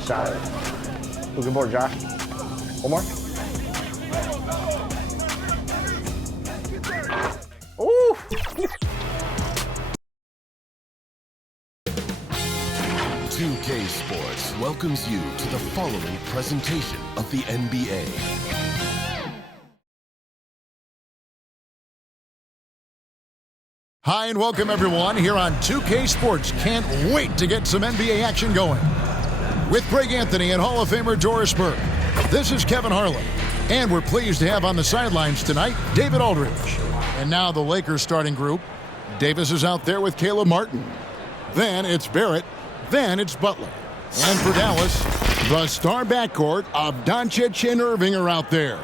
Shot it. Looking for Josh. One more. Ooh! 2K Sports welcomes you to the following presentation of the NBA. Hi and welcome everyone here on 2K Sports. Can't wait to get some NBA action going. With Greg Anthony and Hall of Famer Doris Burke, this is Kevin Harlan. And we're pleased to have on the sidelines tonight, David Aldridge. And now the Lakers starting group. Davis is out there with Caleb Martin. Then it's Barrett. Then it's Butler. And for Dallas, the star backcourt of Doncic and Irving are out there.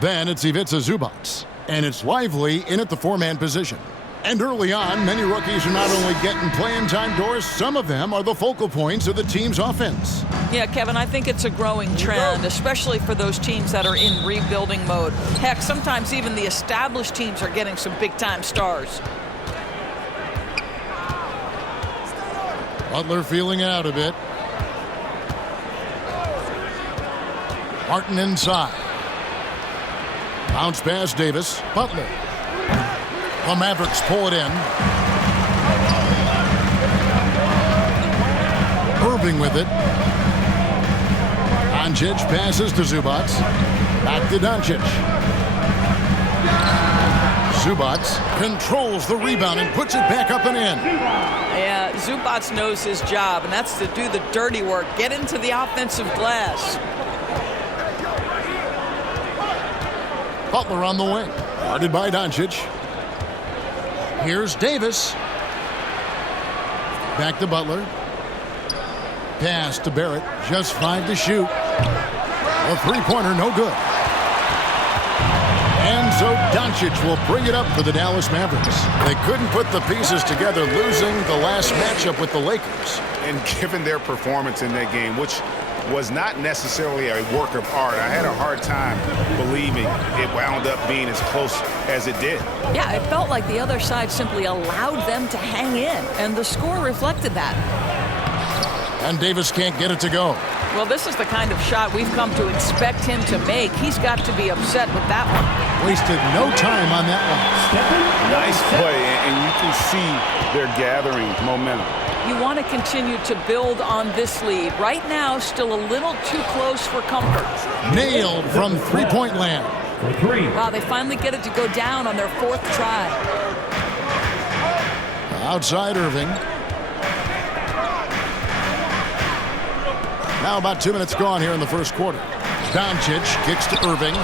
Then it's Ivica Zubac. And it's Lively in at the four-man position. And early on, many rookies are not only getting playing time, Doris, some of them are the focal points of the team's offense. Yeah, Kevin, I think it's a growing trend, especially for those teams that are in rebuilding mode. Heck, sometimes even the established teams are getting some big-time stars. Butler feeling it out a bit. Martin inside. Bounce pass Davis. Butler. The Mavericks pull it in. Irving with it. Doncic passes to Zubac. Back to Doncic. Zubac controls the rebound and puts it back up and in. Yeah, Zubac knows his job, and that's to do the dirty work. Get into the offensive glass. Butler on the wing. Guarded by Doncic. Here's Davis. Back to Butler. Pass to Barrett. Just 5 to shoot. A three-pointer, no good. And so Doncic will bring it up for the Dallas Mavericks. They couldn't put the pieces together, losing the last matchup with the Lakers. And given their performance in that game, which was not necessarily a work of art, I had a hard time believing it wound up being as close as it did. Yeah, it felt like the other side simply allowed them to hang in, and the score reflected that. And Davis can't get it to go. Well, this is the kind of shot we've come to expect him to make. He's got to be upset with that one. Wasted no time on that one. Nice play, and you can see they're gathering momentum. You want to continue to build on this lead. Right now, still a little too close for comfort. Nailed from three-point land. Wow, they finally get it to go down on their fourth try. Outside Irving. Now about 2 minutes gone here in the first quarter. Doncic kicks to Irving.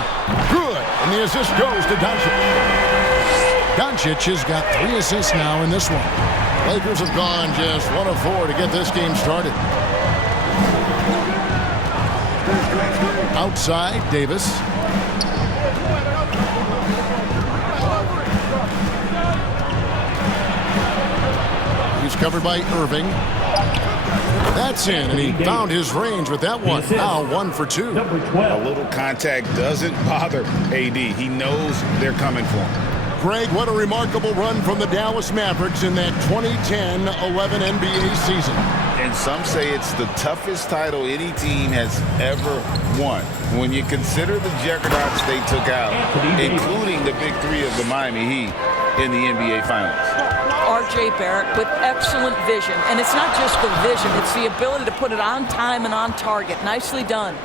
Good. And the assist goes to Doncic. Doncic has got 3 assists now in this one. Lakers have gone just 1 of 4 to get this game started. Outside, Davis. He's covered by Irving. That's in, and he found his range with that one. Now 1 for 2. A little contact doesn't bother AD. He knows they're coming for him. Greg, what a remarkable run from the Dallas Mavericks in that 2010-11 NBA season. And some say it's the toughest title any team has ever won. When you consider the juggernauts they took out, including the big 3 of the Miami Heat in the NBA Finals. R.J. Barrett with excellent vision. And it's not just the vision, it's the ability to put it on time and on target. Nicely done.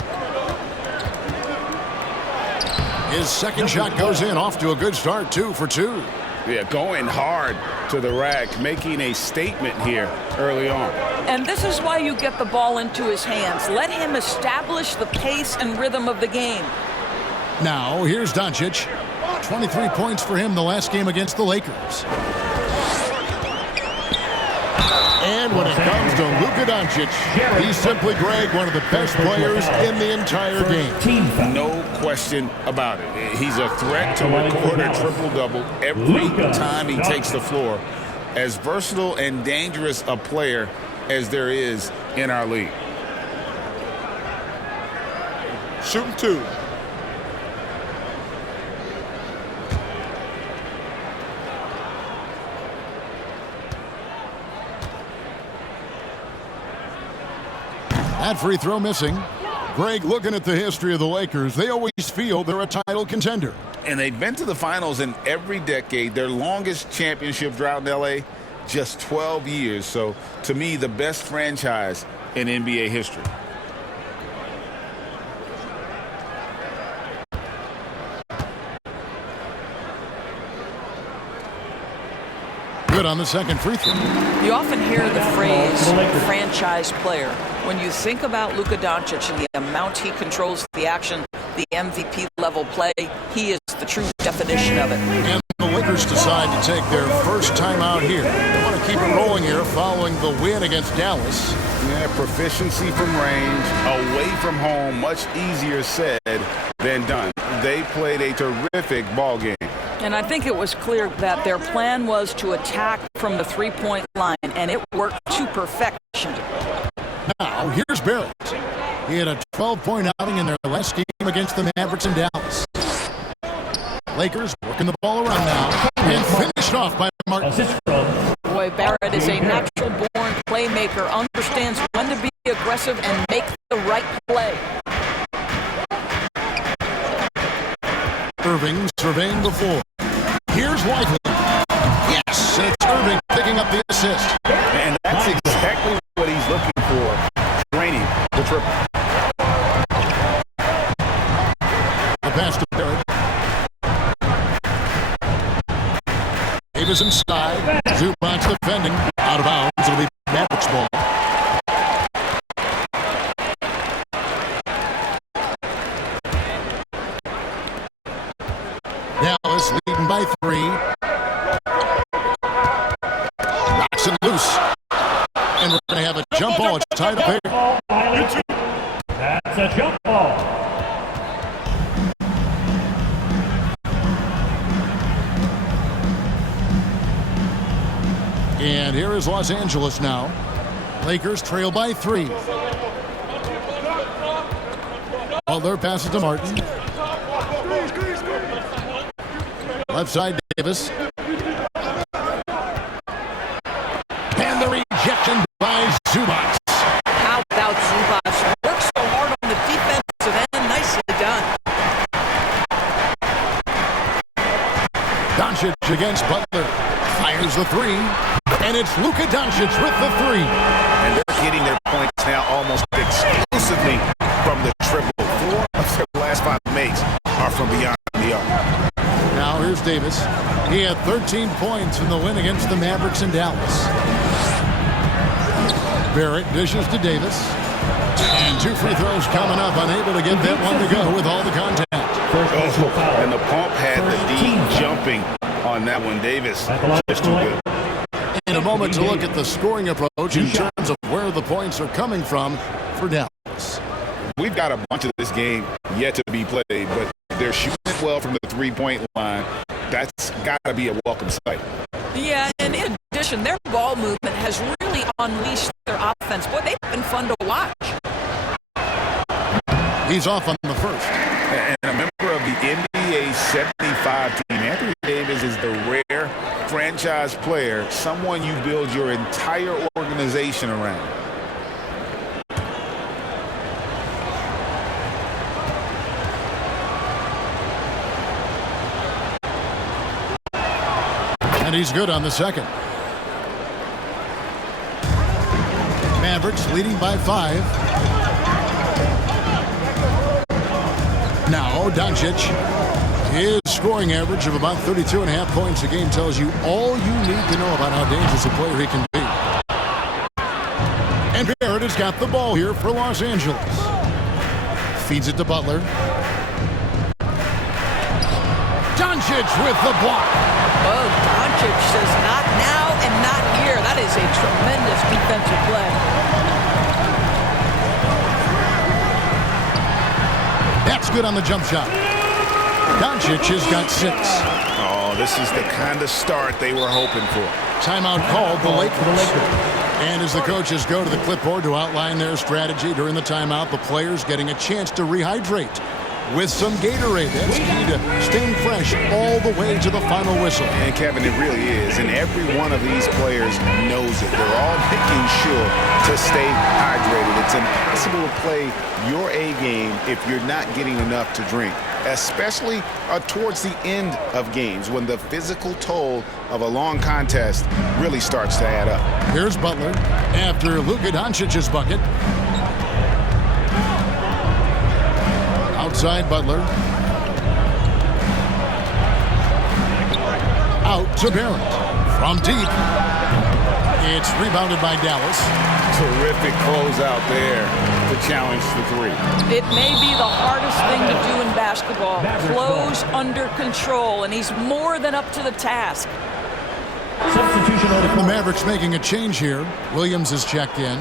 His second shot goes in, off to a good start, 2 for 2. Yeah, going hard to the rack, making a statement here early on. And this is why you get the ball into his hands. Let him establish the pace and rhythm of the game. Now, here's Doncic. 23 points for him the last game against the Lakers. And when it comes to Luka Doncic, he's simply, Greg, one of the best players in the entire game. No question about it. He's a threat to record a triple-double every time he takes the floor. As versatile and dangerous a player as there is in our league. Shooting 2. That free throw missing. Greg, looking at the history of the Lakers, they always feel they're a title contender. And they've been to the finals in every decade. Their longest championship drought in L.A., just 12 years. So, to me, the best franchise in NBA history. Good on the second free throw. You often hear the phrase franchise player. When you think about Luka Doncic and the amount he controls the action, the MVP level play, he is the true definition of it. And the Lakers decide to take their first time out here. They want to keep it rolling here following the win against Dallas. Yeah, proficiency from range, away from home, much easier said than done. They played a terrific ball game. And I think it was clear that their plan was to attack from the three-point line, and it worked to perfection. Now, here's Barrett. He had a 12-point outing in their last game against the Mavericks in Dallas. Lakers working the ball around now and finished off by Martin. Boy, Barrett is a natural-born playmaker, understands when to be aggressive and make the right play. Irving surveying the floor. Here's Whiteley. Yes, it's Irving picking up the assist. And that's exactly what he's looking for. Training the triple. The pass to Barrett. Davis inside. Zubac defending. Out of bounds. It'll be Mavericks ball. Dallas leading by 3. Knocks it loose. And we're going to have a jump ball. It's tied up here. That's a jump ball. And here is Los Angeles now. Lakers trail by 3. Butler passes to Martin. Left side, Davis. And the rejection by Zubac. How about Zubac? Works so hard on the defensive end. Nicely done. Doncic against Butler. Fires the 3. And it's Luka Doncic with the 3. And they're getting their points now almost exclusively from the triple. 4 of their last 5 makes are from beyond the arc. Now here's Davis. He had 13 points in the win against the Mavericks in Dallas. Barrett dishes to Davis. And 2 free throws coming up. Unable to get that one to go with all the contact. And the pump had the D jumping on that one. Davis just too good. In a moment to look at the scoring approach in terms of where the points are coming from for Dallas. We've got a bunch of this game yet to be played, but they're shooting it well from the three-point line. That's got to be a welcome sight. Yeah, and in addition, their ball movement has really unleashed their offense. Boy, they've been fun to watch. He's off on the first. And a member of the NBA 75 team, Anthony Davis is the rare franchise player, someone you build your entire organization around. And he's good on the second. Mavericks leading by 5. Now Doncic. His scoring average of about 32.5 points a game tells you all you need to know about how dangerous a player he can be. And Barrett has got the ball here for Los Angeles. Feeds it to Butler. Doncic with the block. Oh, Doncic says not now and not here. That is a tremendous defensive play. That's good on the jump shot. Doncic has got 6. Oh, this is the kind of start they were hoping for. Timeout called the Lakers. And as the coaches go to the clipboard to outline their strategy during the timeout, the players getting a chance to rehydrate with some Gatorade. That's key to staying fresh all the way to the final whistle. And Kevin, it really is. And every one of these players knows it. They're all making sure to stay hydrated. It's impossible to play your A game if you're not getting enough to drink, especially towards the end of games when the physical toll of a long contest really starts to add up. Here's Butler after Luka Doncic's bucket. Outside Butler. Out to Barrett. From deep. It's rebounded by Dallas. Terrific closeout there to challenge the three. It may be the hardest thing to do in basketball. Close under control, and he's more than up to the task. Substitution on the The court. Mavericks making a change here. Williams is checked in.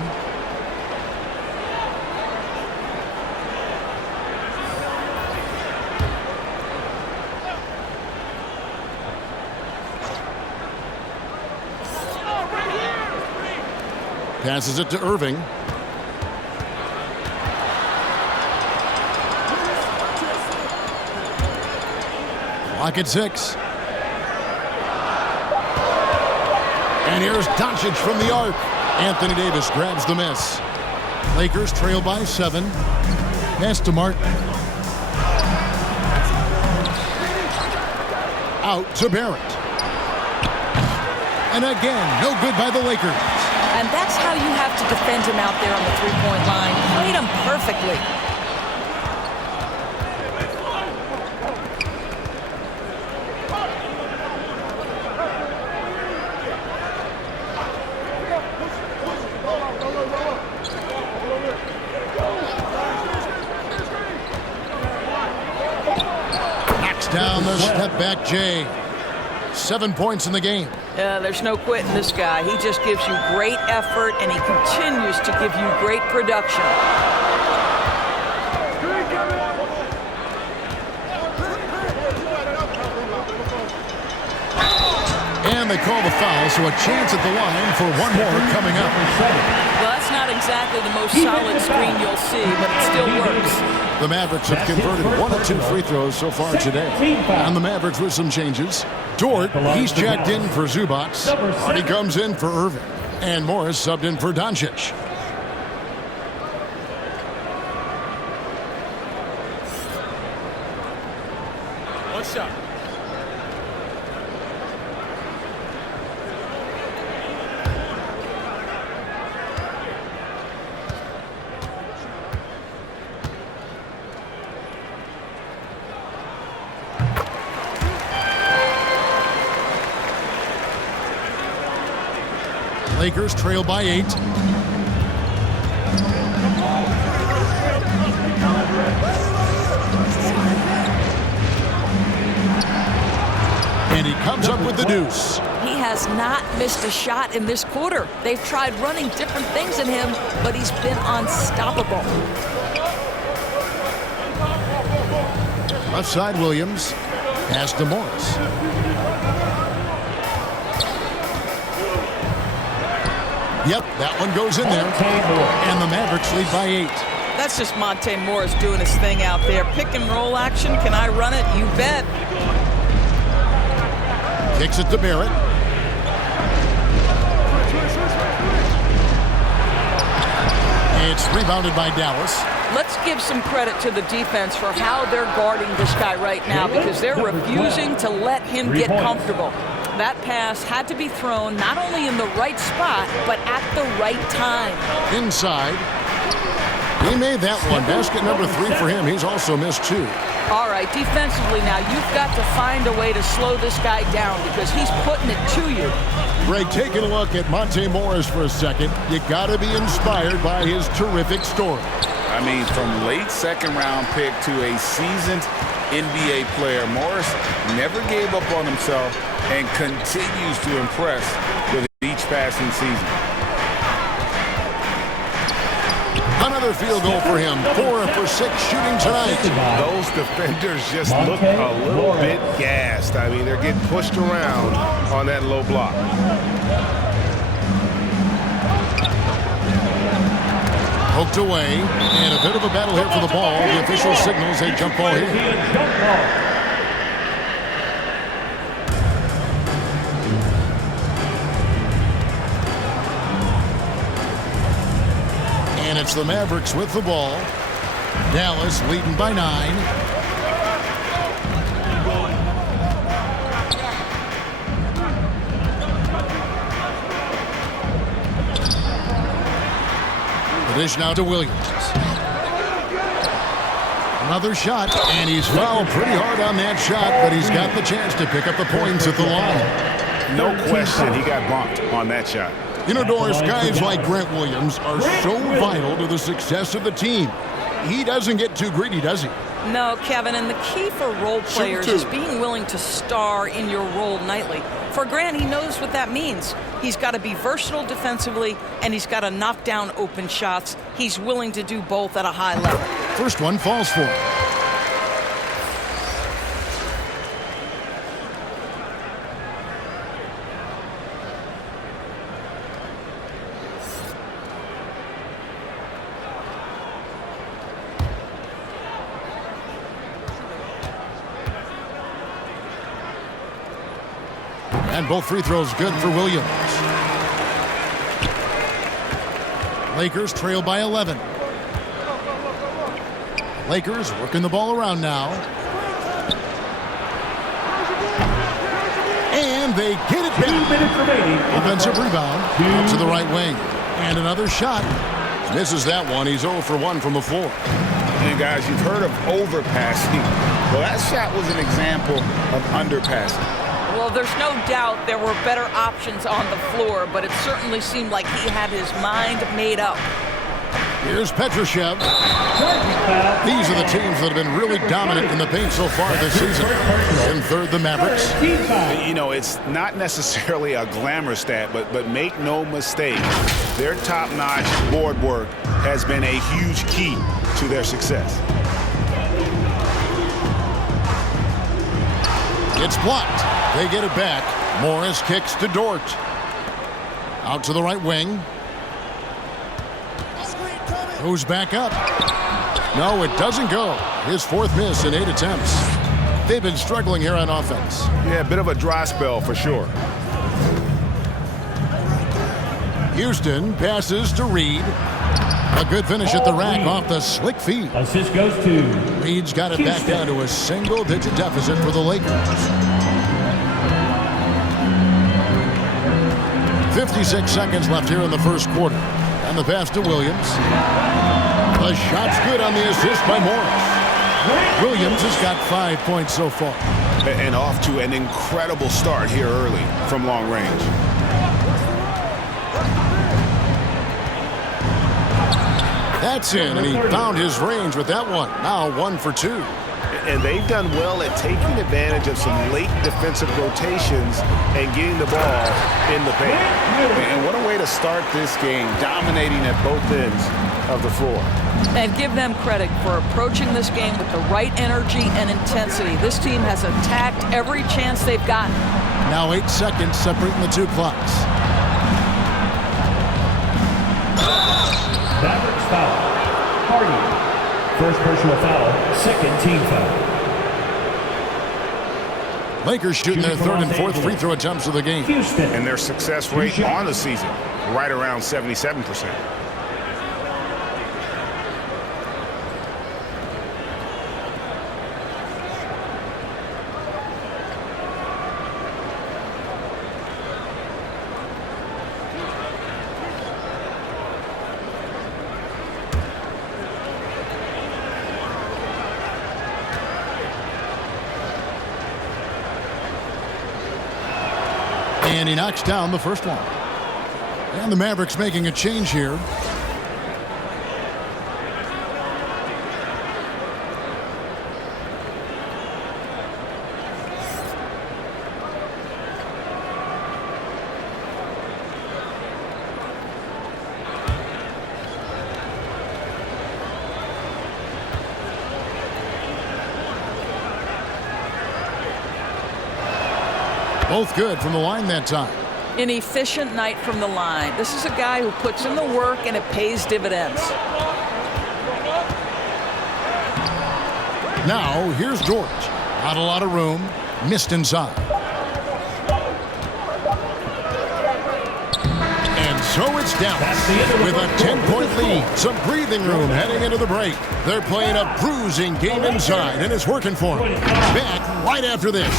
Passes it to Irving. Clock at 6. And here's Doncic from the arc. Anthony Davis grabs the miss. Lakers trail by 7. Pass to Martin. Out to Barrett. And again, no good by the Lakers. And that's how you have to defend him out there on the three-point line. Played him perfectly. Knocks down the step-back Jay. 7 points in the game. There's no quitting this guy. He just gives you great effort, and he continues to give you great production. And they call the foul, so a chance at the line for one more coming up. Well, that's not exactly the most solid screen you'll see, but it still works. The Mavericks have converted 1 of 2 free throws so far today. And the Mavericks with some changes. Dort, he's checked in for Zubac. Hardy comes in for Irving. And Morris subbed in for Doncic. What's up? Lakers trail by 8. And he comes up with the deuce. He has not missed a shot in this quarter. They've tried running different things in him, but he's been unstoppable. Left side Williams. Pass to Morris. Yep, that one goes in there. And the Mavericks lead by 8. That's just Monte Morris doing his thing out there. Pick and roll action. Can I run it? You bet. Kicks it to Barrett. It's rebounded by Dallas. Let's give some credit to the defense for how they're guarding this guy right now, because they're refusing to let him get comfortable. That pass had to be thrown not only in the right spot, but at the right time. Inside. He made that one. Basket number 3 for him. He's also missed 2. All right, defensively now, you've got to find a way to slow this guy down because he's putting it to you. Greg, taking a look at Monte Morris for a second, you got to be inspired by his terrific story. I mean, from late second-round pick to a seasoned NBA player, Morris never gave up on himself and continues to impress with each passing season. Another field goal for him. 4 for 6 shooting tonight. Those defenders just look a little bit gassed. I mean, they're getting pushed around on that low block. Poked away, and a bit of a battle here for the ball. The official signals a jump ball here. And it's the Mavericks with the ball. Dallas leading by 9. The dish now to Williams. Another shot, and he's fouled pretty hard on that shot, but he's got the chance to pick up the points at the line. No question, he got bumped on that shot. You know, Doris, guys like Grant Williams are so vital to the success of the team. He doesn't get too greedy, does he? No, Kevin, and the key for role players is being willing to star in your role nightly. For Grant, he knows what that means. He's got to be versatile defensively, and he's got to knock down open shots. He's willing to do both at a high level. First one falls for him. And both free throws good for Williams. Lakers trail by 11. Lakers working the ball around now. And they get it back. 2 minutes remaining. Offensive rebound out to the right wing. And another shot. Misses that one. He's 0 for 1 from the floor. And guys, you've heard of overpassing. Well, that shot was an example of underpassing. Well, there's no doubt there were better options on the floor, but it certainly seemed like he had his mind made up. Here's Petrushev. These are the teams that have been really dominant in the paint so far this season. In third, the Mavericks. You know, it's not necessarily a glamour stat, but make no mistake, their top-notch board work has been a huge key to their success. It's blocked. They get it back. Morris kicks to Dort. Out to the right wing. Goes back up. No, it doesn't go. His fourth miss in 8 attempts. They've been struggling here on offense. Yeah, a bit of a dry spell for sure. Houston passes to Reed. A good finish at the rack off the slick feed. Assist goes to Reed's got it back down to a single-digit deficit for the Lakers. 56 seconds left here in the first quarter. And the pass to Williams. The shot's good on the assist by Morris. Williams has got 5 points so far. And off to an incredible start here early from long range. That's in, and he found his range with that one. Now 1 for 2. And they've done well at taking advantage of some late defensive rotations and getting the ball in the paint. And what a way to start this game, dominating at both ends of the floor. And give them credit for approaching this game with the right energy and intensity. This team has attacked every chance they've gotten. Now 8 seconds separating the two clocks. Mavericks foul. Hardy. First personal foul, second team foul. Lakers shooting their third and fourth free throw attempts of the game. Houston. And their success rate on the season, right around 77%. And he knocks down the first one. And the Mavericks making a change here. Both good from the line that time. An efficient night from the line. This is a guy who puts in the work and it pays dividends. Now here's George. Not a lot of room. Missed inside. And So it's Dallas with a 10-point lead. Some breathing room heading into the break. They're playing a bruising game inside, and it's working for them. Back right after this.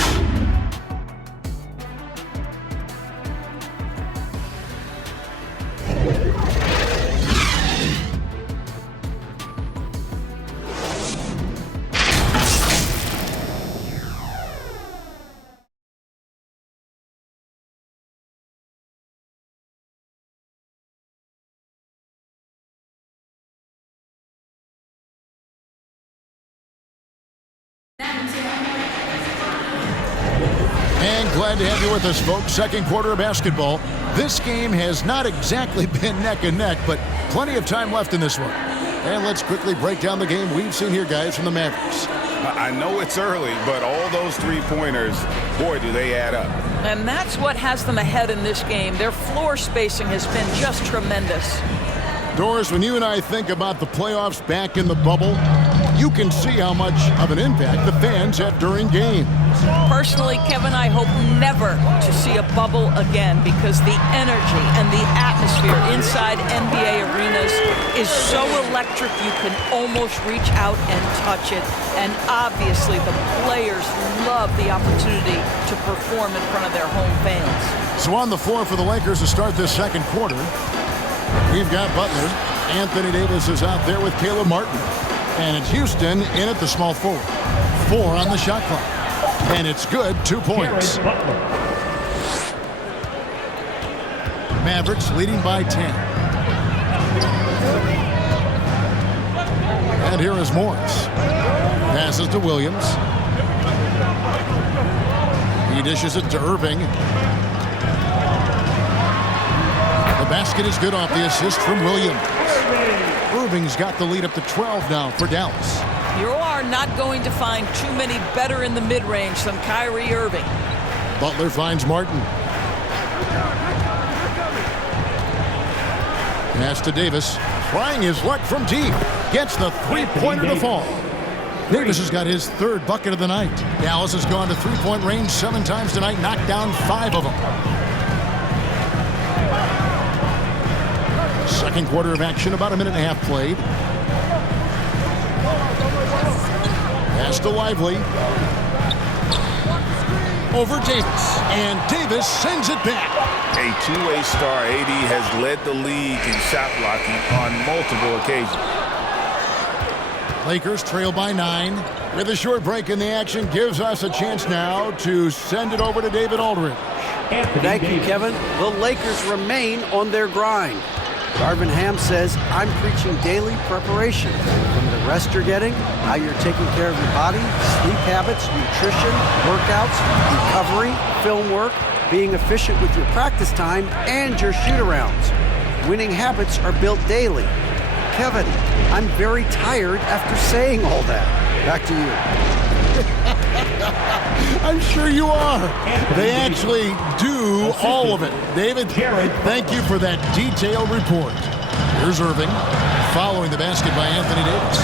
And glad to have you with us, folks. Second quarter of basketball. This game has not exactly been neck and neck, but plenty of time left in this one. And let's quickly break down the game we've seen here, guys, from the Mavericks. I know it's early, but all those three-pointers, boy, do they add up. And that's what has them ahead in this game. Their floor spacing has been just tremendous. Doris, when you and I think about the playoffs back in the bubble, you can see how much of an impact the fans have during games. Personally, Kevin, I hope never to see a bubble again because the energy and the atmosphere inside NBA arenas is so electric you can almost reach out and touch it. And obviously the players love the opportunity to perform in front of their home fans. So on the floor for the Lakers to start this second quarter, we've got Butler. Anthony Davis is out there with Caleb Martin. And it's Houston in at the small forward. 4 on the shot clock. And it's good, 2 points. Mavericks leading by 10. And here is Morris. Passes to Williams. He dishes it to Irving. The basket is good off the assist from Williams. Irving's got the lead up to 12 now for Dallas. You are not going to find too many better in the mid-range than Kyrie Irving. Butler finds Martin. Pass to Davis. Trying his luck from deep. Gets the three-pointer to fall. Davis has got his third bucket of the night. Dallas has gone to three-point range 7 times tonight, knocked down 5 of them. Second quarter of action, about a minute and a half played. Pass to Lively. Over Davis. And Davis sends it back. A two-way star, AD has led the league in shot blocking on multiple occasions. Lakers trail by 9. With a short break in the action, gives us a chance now to send it over to David Aldridge. Thank you, Kevin. The Lakers remain on their grind. Darvin Ham says, I'm preaching daily preparation. From the rest you're getting, how you're taking care of your body, sleep habits, nutrition, workouts, recovery, film work, being efficient with your practice time, and your shoot-arounds. Winning habits are built daily. Kevin, I'm very tired after saying all that. Back to you. I'm sure you are. They actually do all of it. David, thank you for that detailed report. Here's Irving following the basket by Anthony Davis.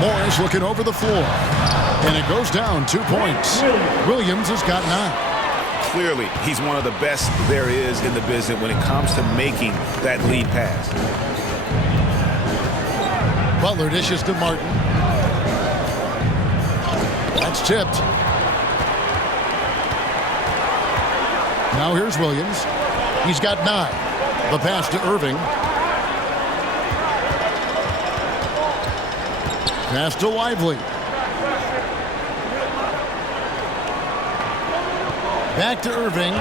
Morris looking over the floor. And it goes down 2 points. Williams has got 9. Clearly, he's one of the best there is in the business when it comes to making that lead pass. Butler dishes to Martin. That's tipped. Now here's Williams. He's got 9. The pass to Irving. Pass to Lively. Back to Irving.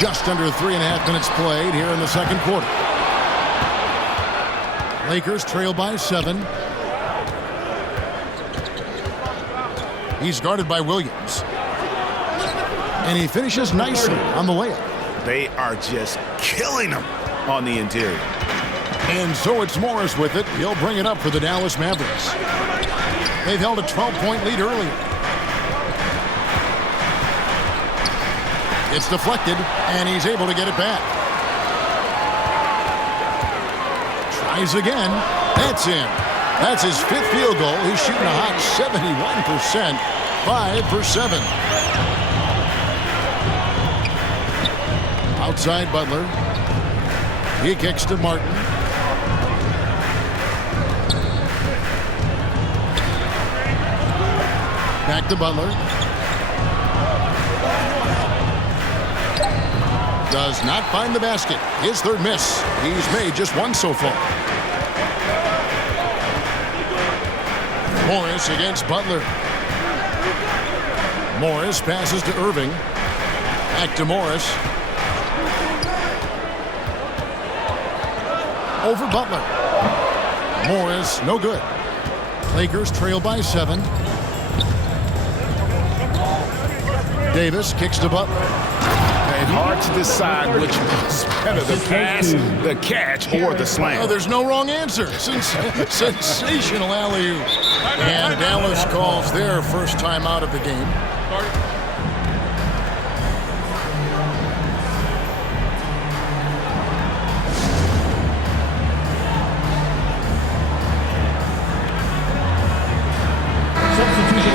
Just under 3.5 minutes played here in the second quarter. Lakers trail by 7. He's guarded by Williams. And he finishes nicely on the layup. They are just killing them on the interior. And so it's Morris with it. He'll bring it up for the Dallas Mavericks. They've held a 12-point lead earlier. It's deflected, and he's able to get it back. Tries again. That's in. That's his 5th field goal. He's shooting a hot 71%. 5 for 7. Outside Butler. He kicks to Martin. Back to Butler. Does not find the basket. His third miss. He's made just one so far. Morris against Butler. Morris passes to Irving. Back to Morris. Over Butler. Morris, no good. Lakers trail by 7. Davis kicks to Butler. And hard to decide which was better, the pass, the catch, or the slam. Oh, there's no wrong answer. Sensational alley-oop. And Dallas calls their first time out of the game.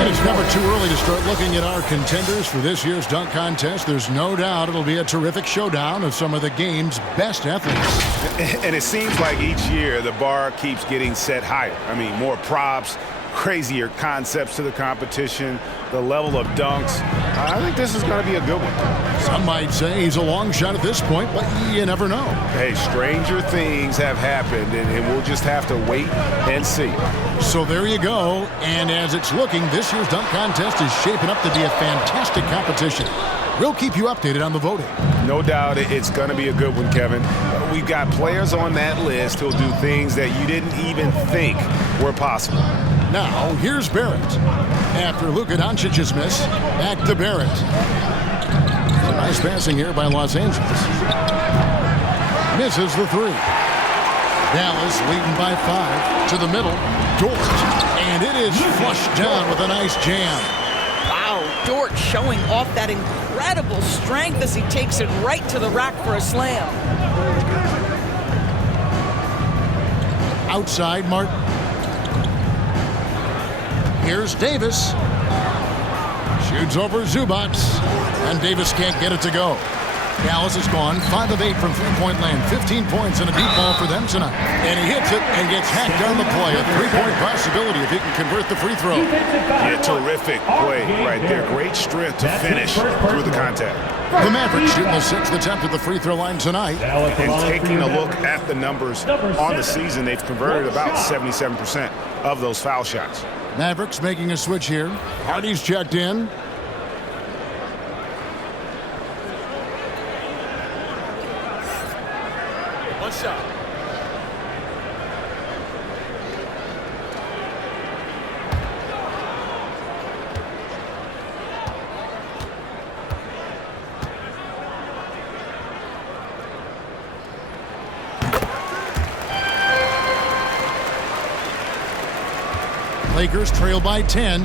It's never too early to start looking at our contenders for this year's dunk contest. There's no doubt it'll be a terrific showdown of some of the game's best athletes. And it seems like each year the bar keeps getting set higher. I mean, more props, crazier concepts to the competition, the level of dunks. I think this is going to be a good one. Some might say he's a long shot at this point, but you never know. Hey, stranger things have happened, and we'll just have to wait and see. So there you go. And as it's looking, this year's dunk contest is shaping up to be a fantastic competition. We'll keep you updated on the voting. No doubt it's going to be a good one, Kevin. We've got players on that list who'll do things that you didn't even think were possible. Now, here's Barrett. After Luka Doncic's miss, back to Barrett. Nice passing here by Los Angeles. Misses the 3. Dallas leading by 5 to the middle. Dort. And it is flushed down with a nice jam. Wow, Dort showing off that incredible strength as he takes it right to the rack for a slam. Outside Martin. Here's Davis. Shoots over Zubac. And Davis can't get it to go. Dallas has gone 5 of 8 from three-point land. 15 points and a deep ball for them tonight. And he hits it and gets hacked on the play. A three-point possibility if he can convert the free throw. Yeah, terrific play right there. Great strength to finish through the contact. The Mavericks shooting the 6th attempt at the free throw line tonight. And taking a look at the numbers on the season, they've converted about 77% of those foul shots. Mavericks making a switch here. Hardy's checked in. One shot. Lakers trail by 10.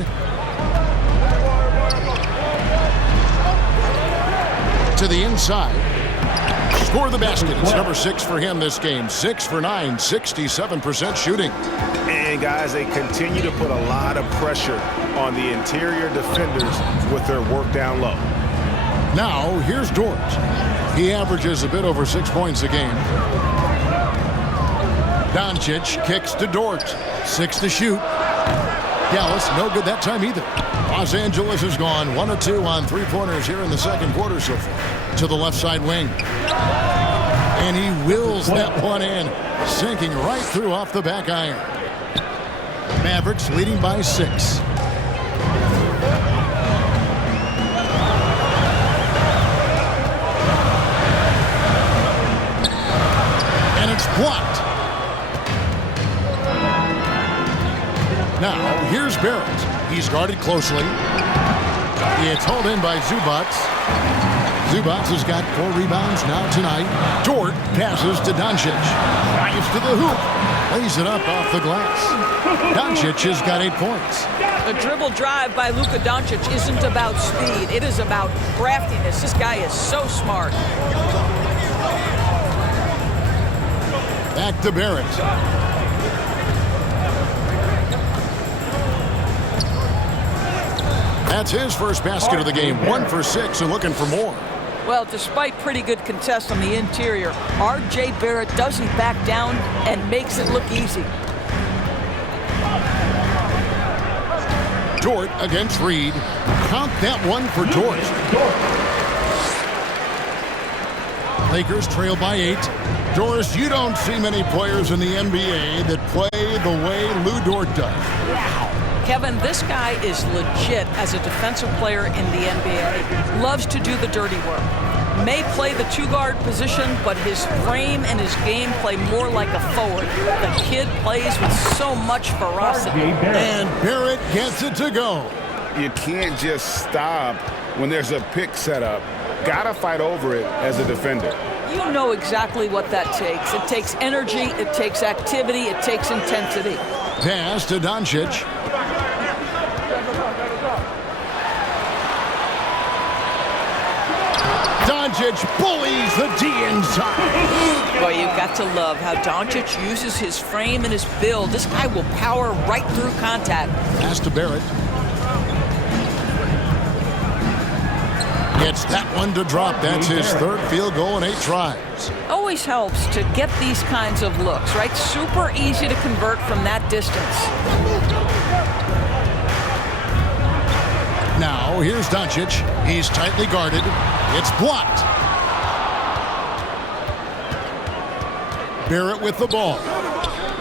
To the inside. Score the basket. It's number 6 for him this game. 6 for 9, 67% shooting. And guys, they continue to put a lot of pressure on the interior defenders with their work down low. Now, here's Dort. He averages a bit over 6 points a game. Doncic kicks to Dort. 6 to shoot. Dallas, no good that time either. Los Angeles has gone 1 of 2 on three-pointers here in the second quarter so far. To the left side wing. And he wills that one in, sinking right through off the back iron. Mavericks leading by 6. And it's blocked. Now, here's Barrett. He's guarded closely. It's hauled in by Zubac. Zubac has got 4 rebounds now tonight. Dort passes to Doncic. Drives to the hoop. Lays it up off the glass. Doncic has got 8 points. The dribble drive by Luka Doncic isn't about speed. It is about craftiness. This guy is so smart. Back to Barrett. That's his first basket of the game. 1 for 6 and looking for more. Well, despite pretty good contest on the interior, R.J. Barrett doesn't back down and makes it look easy. Dort against Reed. Count that one for Dort. Lakers trail by 8. Doris, you don't see many players in the NBA that play the way Lou Dort does. Kevin, this guy is legit as a defensive player in the NBA. Loves to do the dirty work. May play the two-guard position, but his frame and his game play more like a forward. The kid plays with so much ferocity. And Barrett gets it to go. You can't just stop when there's a pick set up. Gotta fight over it as a defender. You know exactly what that takes. It takes energy, it takes activity, it takes intensity. Pass to Doncic. Doncic bullies the D inside. Boy, you've got to love how Doncic uses his frame and his build. This guy will power right through contact. Pass to Barrett. Gets that one to drop. That's his third field goal in 8 tries. Always helps to get these kinds of looks, right? Super easy to convert from that distance. Now, here's Doncic. He's tightly guarded. It's blocked. Barrett with the ball.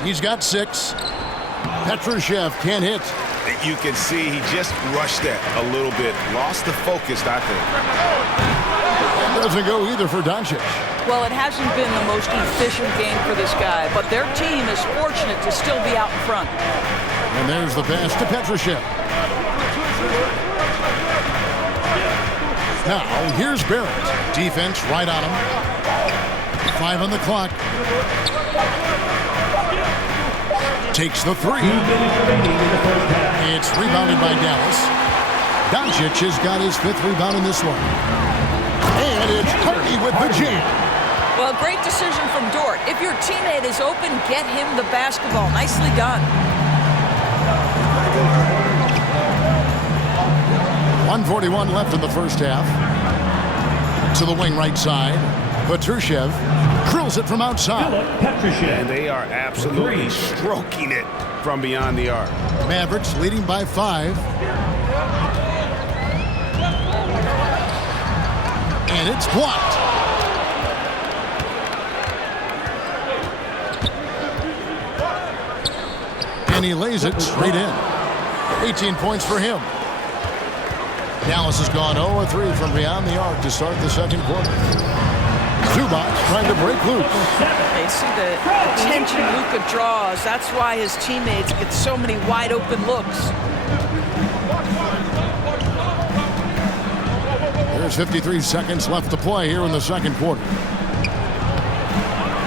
He's got 6. Petrushev can't hit. You can see he just rushed that a little bit. Lost the focus, I think. Doesn't go either for Doncic. Well, it hasn't been the most efficient game for this guy, but their team is fortunate to still be out in front. And there's the pass to Petrushev. Now, here's Barrett. Defense right on him. 5 on the clock. Takes the 3. It's rebounded by Dallas. Doncic has got his 5th rebound in this one. And it's Hardy with the jam. Well, great decision from Dort. If your teammate is open, get him the basketball. Nicely done. 1:41 left in the first half. To the wing right side. Petrushev drills it from outside. And they are absolutely stroking it from beyond the arc. Mavericks leading by 5. And it's blocked. And he lays it straight in. 18 points for him. Dallas has gone 0-3 from beyond the arc to start the second quarter. Zubac trying to break loose. They see the attention Luka draws. That's why his teammates get so many wide open looks. There's 53 seconds left to play here in the second quarter.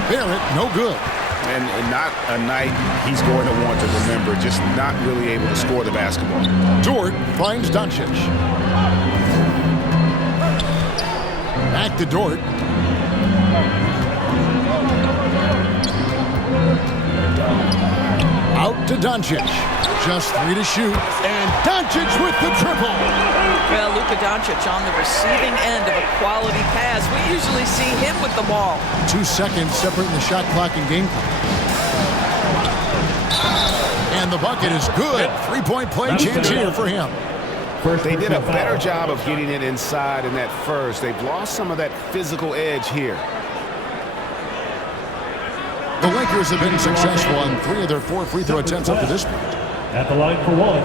Barrett, no good. And not a night he's going to want to remember, just not really able to score the basketball. Dort finds Doncic. Back to Dort. Out to Doncic. Just 3 to shoot. And Doncic with the triple. Well, Luka Doncic on the receiving end of a quality pass. We usually see him with the ball. 2 seconds separating the shot clock and game clock. And the bucket is good. 3-point play chance here for him. They did a better job of getting it inside in that first. They've lost some of that physical edge here. The Lakers have been successful on 3 of their 4 free throw attempts up to this point. At the line for 1.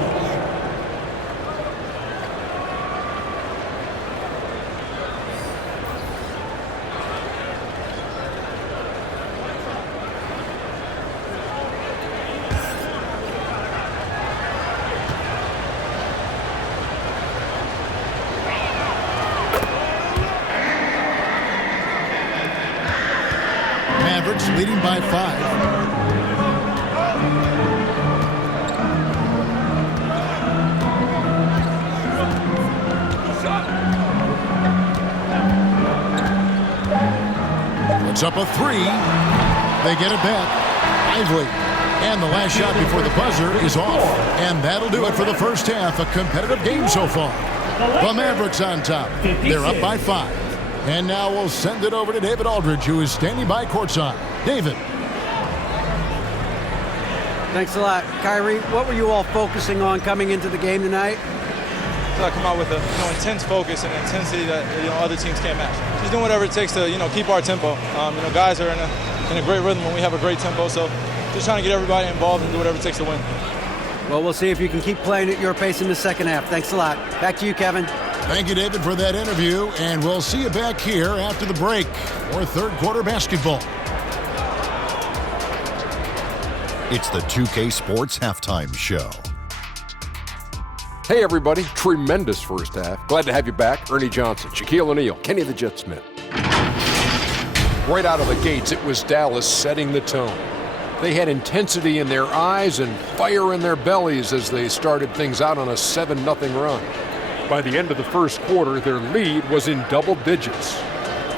Mavericks leading by 5. Puts up a 3. They get it back. Lively And the last shot before the buzzer is off. And that'll do it for the first half. A competitive game so far. The Mavericks on top. They're up by 5. And now we'll send it over to David Aldridge, who is standing by courtside. David. Thanks a lot. Kyrie, what were you all focusing on coming into the game tonight? I come out with a intense focus and intensity that other teams can't match. Just doing whatever it takes to keep our tempo. Guys are in a great rhythm when we have a great tempo. So just trying to get everybody involved and do whatever it takes to win. Well, we'll see if you can keep playing at your pace in the second half. Thanks a lot. Back to you, Kevin. Thank you, David, for that interview. And we'll see you back here after the break for third quarter basketball. It's the 2K Sports Halftime Show. Hey everybody, tremendous first half. Glad to have you back. Ernie Johnson, Shaquille O'Neal, Kenny the Jet Smith. Right out of the gates, it was Dallas setting the tone. They had intensity in their eyes and fire in their bellies as they started things out on a 7-0 run. By the end of the first quarter, their lead was in double digits.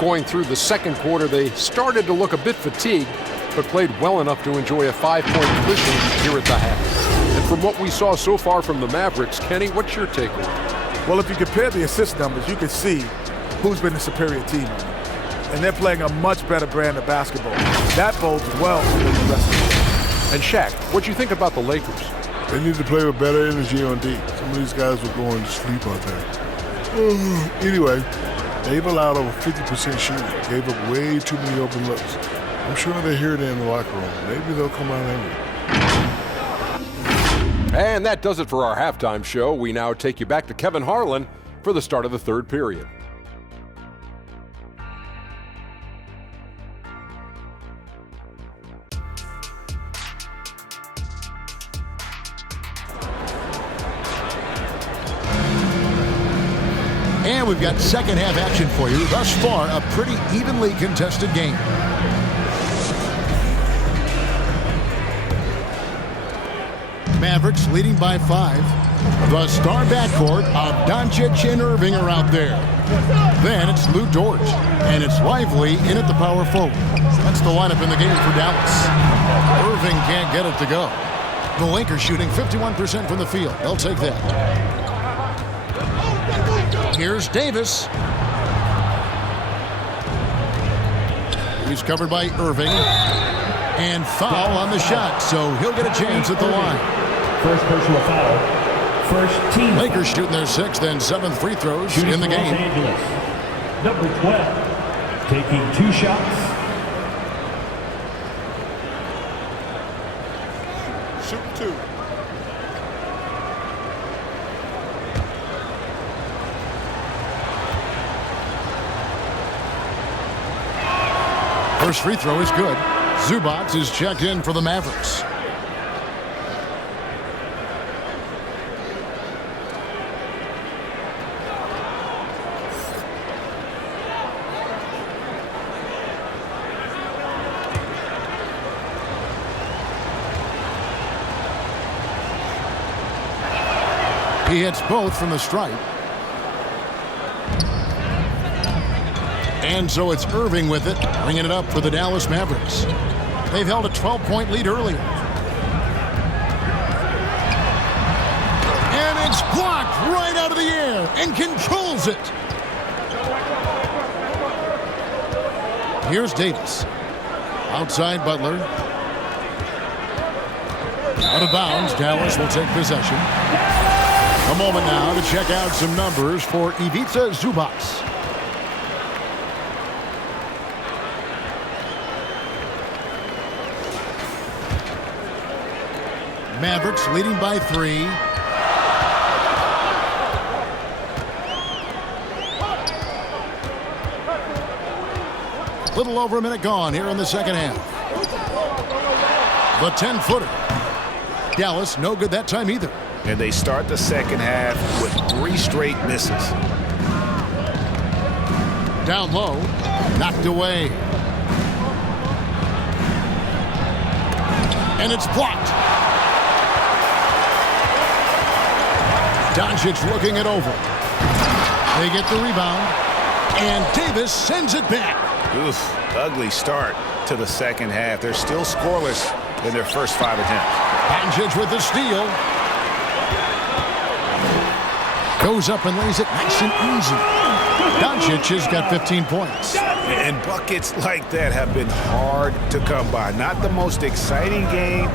Going through the second quarter, they started to look a bit fatigued, but played well enough to enjoy a 5-point cushion here at the half. And from what we saw so far from the Mavericks, Kenny, what's your takeaway? Well, if you compare the assist numbers, you can see who's been the superior team. And they're playing a much better brand of basketball. That bodes well for the rest of the team. And Shaq, what'd you think about the Lakers? They need to play with better energy on D. Some of these guys were going to sleep out there. Anyway, they've allowed over 50% shooting. Gave up way too many open looks. I'm sure they hear it in the locker room. Maybe they'll come out angry. And that does it for our halftime show. We now take you back to Kevin Harlan for the start of the third period. And we've got second half action for you. Thus far, a pretty evenly contested game. Mavericks leading by 5. The star backcourt of Doncic and Irving are out there. Then it's Lou Dort, and it's Lively in at the power forward. That's the lineup in the game for Dallas. Irving can't get it to go. The Lakers shooting 51% from the field. They'll take that. Here's Davis. He's covered by Irving. And foul on the shot, so he'll get a chance at the line. First personal foul. First team. Lakers shooting their 6th and 7th free throws in the game. Los Angeles. Number 12, taking 2 shots. Shooting 2. First free throw is good. Zubac is checked in for the Mavericks. He hits both from the stripe. And so it's Irving with it, bringing it up for the Dallas Mavericks. They've held a 12-point lead earlier. And it's blocked right out of the air and controls it. Here's Davis. Outside Butler. Out of bounds, Dallas will take possession. A moment now to check out some numbers for Ivica Zubac. Mavericks leading by 3. Little over a minute gone here in the second half. The 10-footer. Dallas no good that time either. And they start the second half with 3 straight misses. Down low, knocked away. And it's blocked. Doncic looking it over. They get the rebound. And Davis sends it back. Ugly start to the second half. They're still scoreless in their first 5 attempts. Doncic with the steal. Goes up and lays it nice and easy. Doncic has got 15 points. And buckets like that have been hard to come by. Not the most exciting game.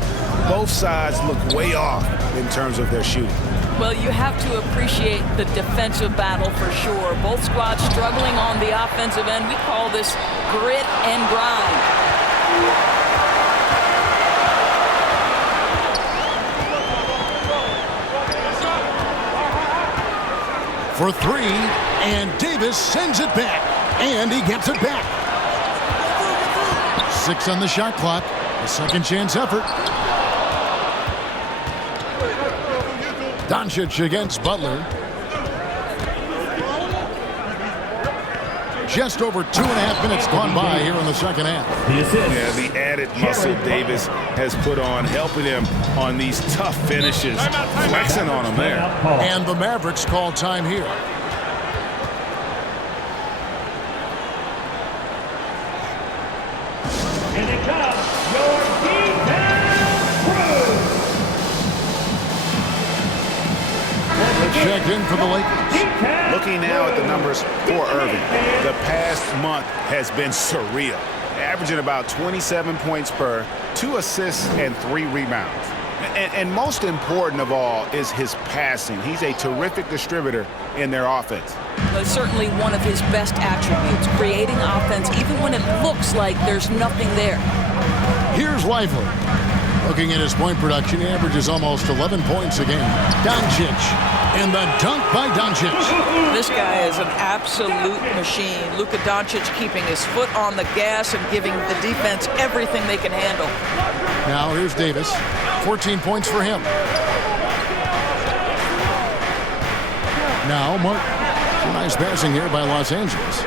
Both sides look way off in terms of their shooting. Well, you have to appreciate the defensive battle for sure. Both squads struggling on the offensive end. We call this grit and grind. For 3, and Davis sends it back. And he gets it back. 6 on the shot clock. A second chance effort. Doncic against Butler. Just over 2.5 minutes gone by here in the second half. Yeah, the added muscle Davis has put on, helping him on these tough finishes, flexing on him there. And the Mavericks call time here. And it comes your defense crew. Checked in for the Lakers. Looking now at the numbers for Irving, the past month has been surreal, averaging about 27 points per, 2 assists and 3 rebounds. And most important of all is his passing. He's a terrific distributor in their offense. But certainly one of his best attributes, creating offense even when it looks like there's nothing there. Here's Lively. Looking at his point production, he averages almost 11 points a game. Doncic. And the dunk by Doncic. This guy is an absolute machine. Luka Doncic keeping his foot on the gas and giving the defense everything they can handle. Now here's Davis. 14 points for him. Now Martin. Some nice passing here by Los Angeles.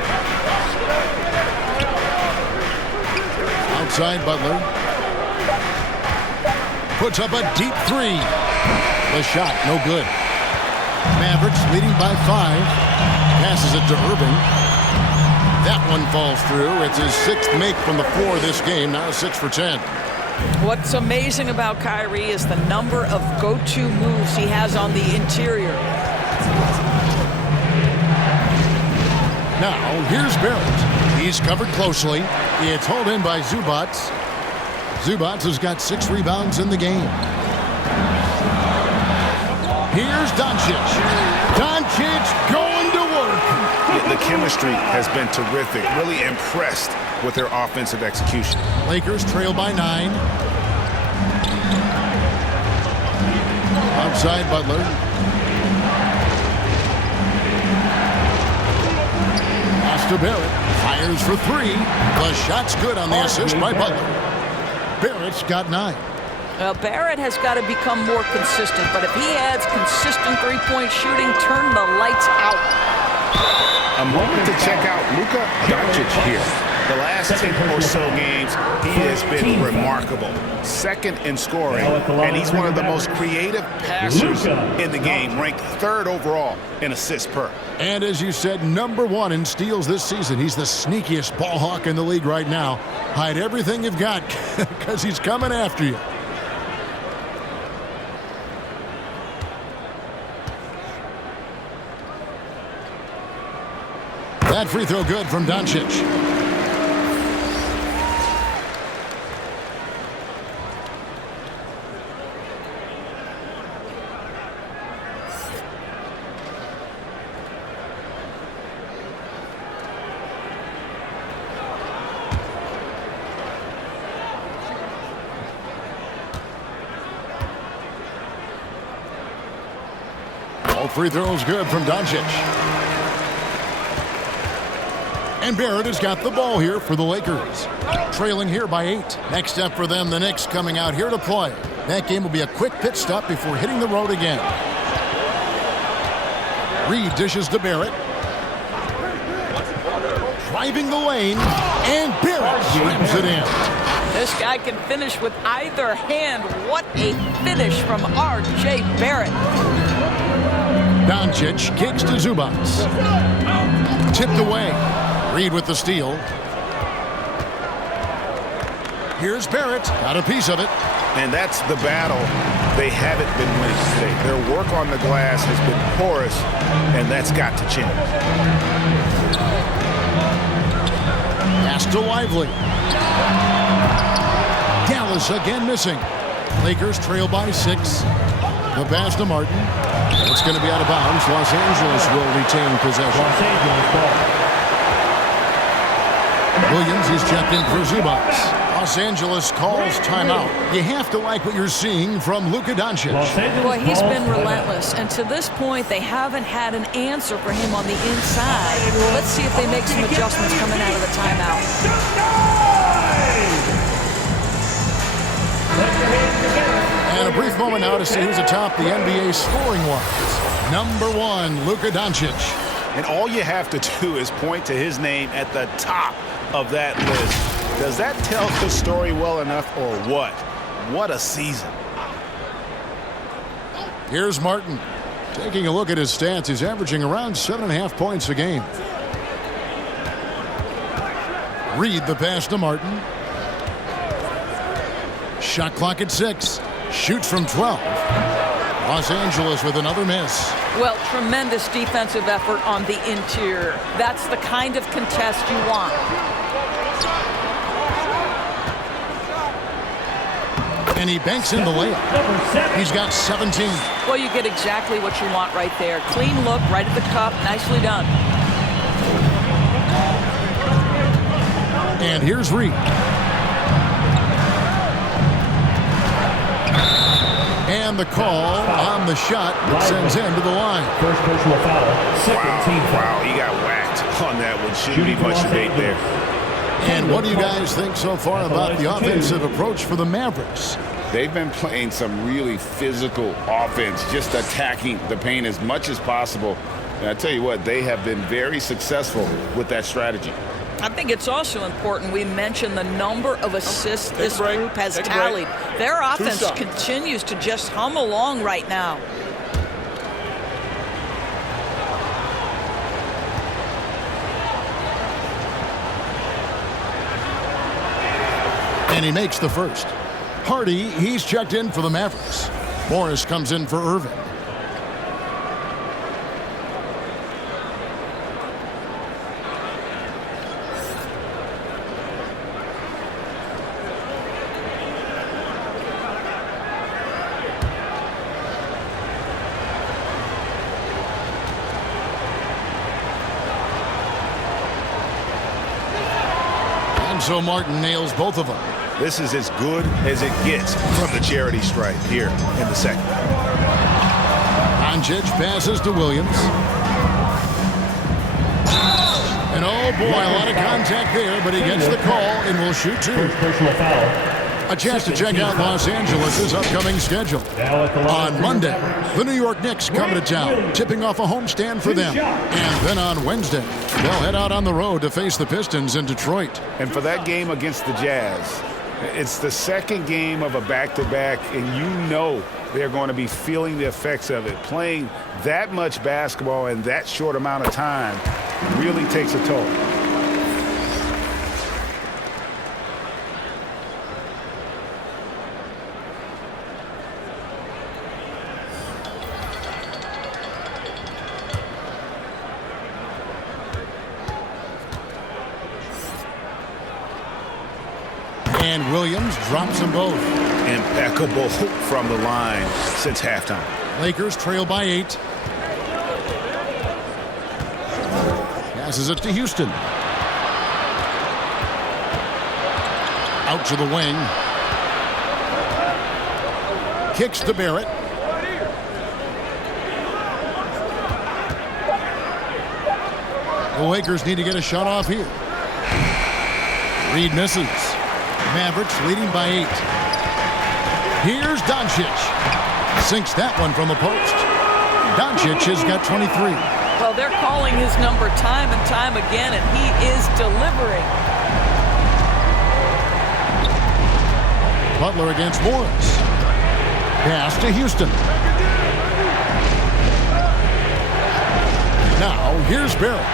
Outside Butler. Puts up a deep 3. The shot, no good. Mavericks leading by 5. Passes it to Irving. That one falls through. It's his 6th make from the floor this game. Now 6 for 10. What's amazing about Kyrie is the number of go-to moves he has on the interior. Now here's Barrett. He's covered closely. It's hauled in by Zubac. Zubac has got 6 rebounds in the game. Here's Doncic. Doncic going to work. The chemistry has been terrific. Really impressed with their offensive execution. Lakers trail by 9. Outside Butler. Pass to Barrett. Fires for 3. The shot's good on the assist by Butler. Barrett's got 9. Barrett has got to become more consistent, but if he adds consistent three-point shooting, turn the lights out. A moment to check out Luka Doncic here. The last 10 or so games, he has been remarkable. 2nd in scoring, and he's one of the most creative passers in the game, ranked 3rd overall in assists per. And as you said, number 1 in steals this season. He's the sneakiest ball hawk in the league right now. Hide everything you've got because he's coming after you. That free throw good from Doncic. All free throws good from Doncic. And Barrett has got the ball here for the Lakers. Trailing here by 8. Next up for them, the Knicks coming out here to play. That game will be a quick pit stop before hitting the road again. Reed dishes to Barrett. Driving the lane, and Barrett slams it in. This guy can finish with either hand. What a finish from R.J. Barrett. Doncic kicks to Zubac. Tipped away. Reed with the steal. Here's Barrett. Got a piece of it. And that's the battle they haven't been winning today. Their work on the glass has been porous, and that's got to change. Pass to Lively. Dallas again missing. Lakers trail by 6. The pass to Martin. It's going to be out of bounds. Los Angeles will retain possession. Los Angeles ball. Williams is checked in for Zubats. Los Angeles calls timeout. You have to like what you're seeing from Luka Doncic. Boy, he's been relentless, and to this point, they haven't had an answer for him on the inside. Let's see if they make some adjustments coming out of the timeout. And a brief moment now to see who's atop the NBA scoring-wise. Number 1, Luka Doncic. And all you have to do is point to his name at the top of that list. Does that tell the story well enough or what? What a season. Here's Martin. Taking a look at his stats, he's averaging around 7.5 points a game. Reed the pass to Martin. Shot clock at 6. Shoots from 12. Los Angeles with another miss. Well, tremendous defensive effort on the interior. That's the kind of contest you want. And he banks in the layup. He's got 17. Well, you get exactly what you want right there. Clean look, right at the cup. Nicely done. And here's Reed. And the call on the shot that sends him to the line. First personal foul. Second team foul. Wow, he got whacked on that one. Shouldn't be much debate there. And what do you guys think so far about the offensive approach for the Mavericks? They've been playing some really physical offense, just attacking the paint as much as possible. And I tell you what, they have been very successful with that strategy. I think it's also important we mention the number of assists this group has tallied. Their offense continues to just hum along right now. And he makes the first. Hardy, he's checked in for the Mavericks. Morris comes in for Irving. And so Martin nails both of them. This is as good as it gets from the charity stripe here in the second. Doncic passes to Williams. And oh boy, a lot of contact there, but he gets the call and will shoot 2. First personal foul. A chance to check out Los Angeles' upcoming schedule. On Monday, the New York Knicks come to town, tipping off a homestand for them. And then on Wednesday, they'll head out on the road to face the Pistons in Detroit. And for that game against the Jazz, it's the second game of a back-to-back, and you know they're going to be feeling the effects of it. Playing that much basketball in that short amount of time really takes a toll. And Williams drops them both. Impeccable from the line since halftime. Lakers trail by 8. Passes it to Houston. Out to the wing. Kicks to Barrett. The Lakers need to get a shot off here. Reed misses. Mavericks leading by 8. Here's Doncic. Sinks that one from the post. Doncic has got 23. Well, they're calling his number time and time again, and he is delivering. Butler against Morris. Pass to Houston. Now, here's Barrett.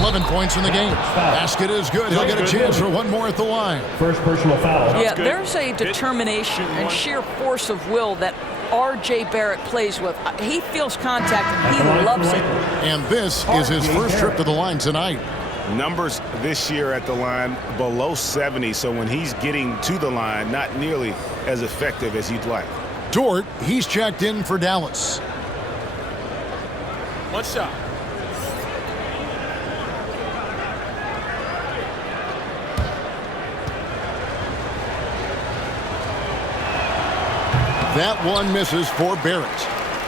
11 points in the game. Basket is good. He'll get a chance for one more at the line. First personal foul. Yeah, there's a determination and sheer force of will that R.J. Barrett plays with. He feels contact and he loves it. And this is his first trip to the line tonight. Numbers this year at the line below 70, so when he's getting to the line, not nearly as effective as you'd like. Dort, he's checked in for Dallas. One shot. That one misses for Barrett.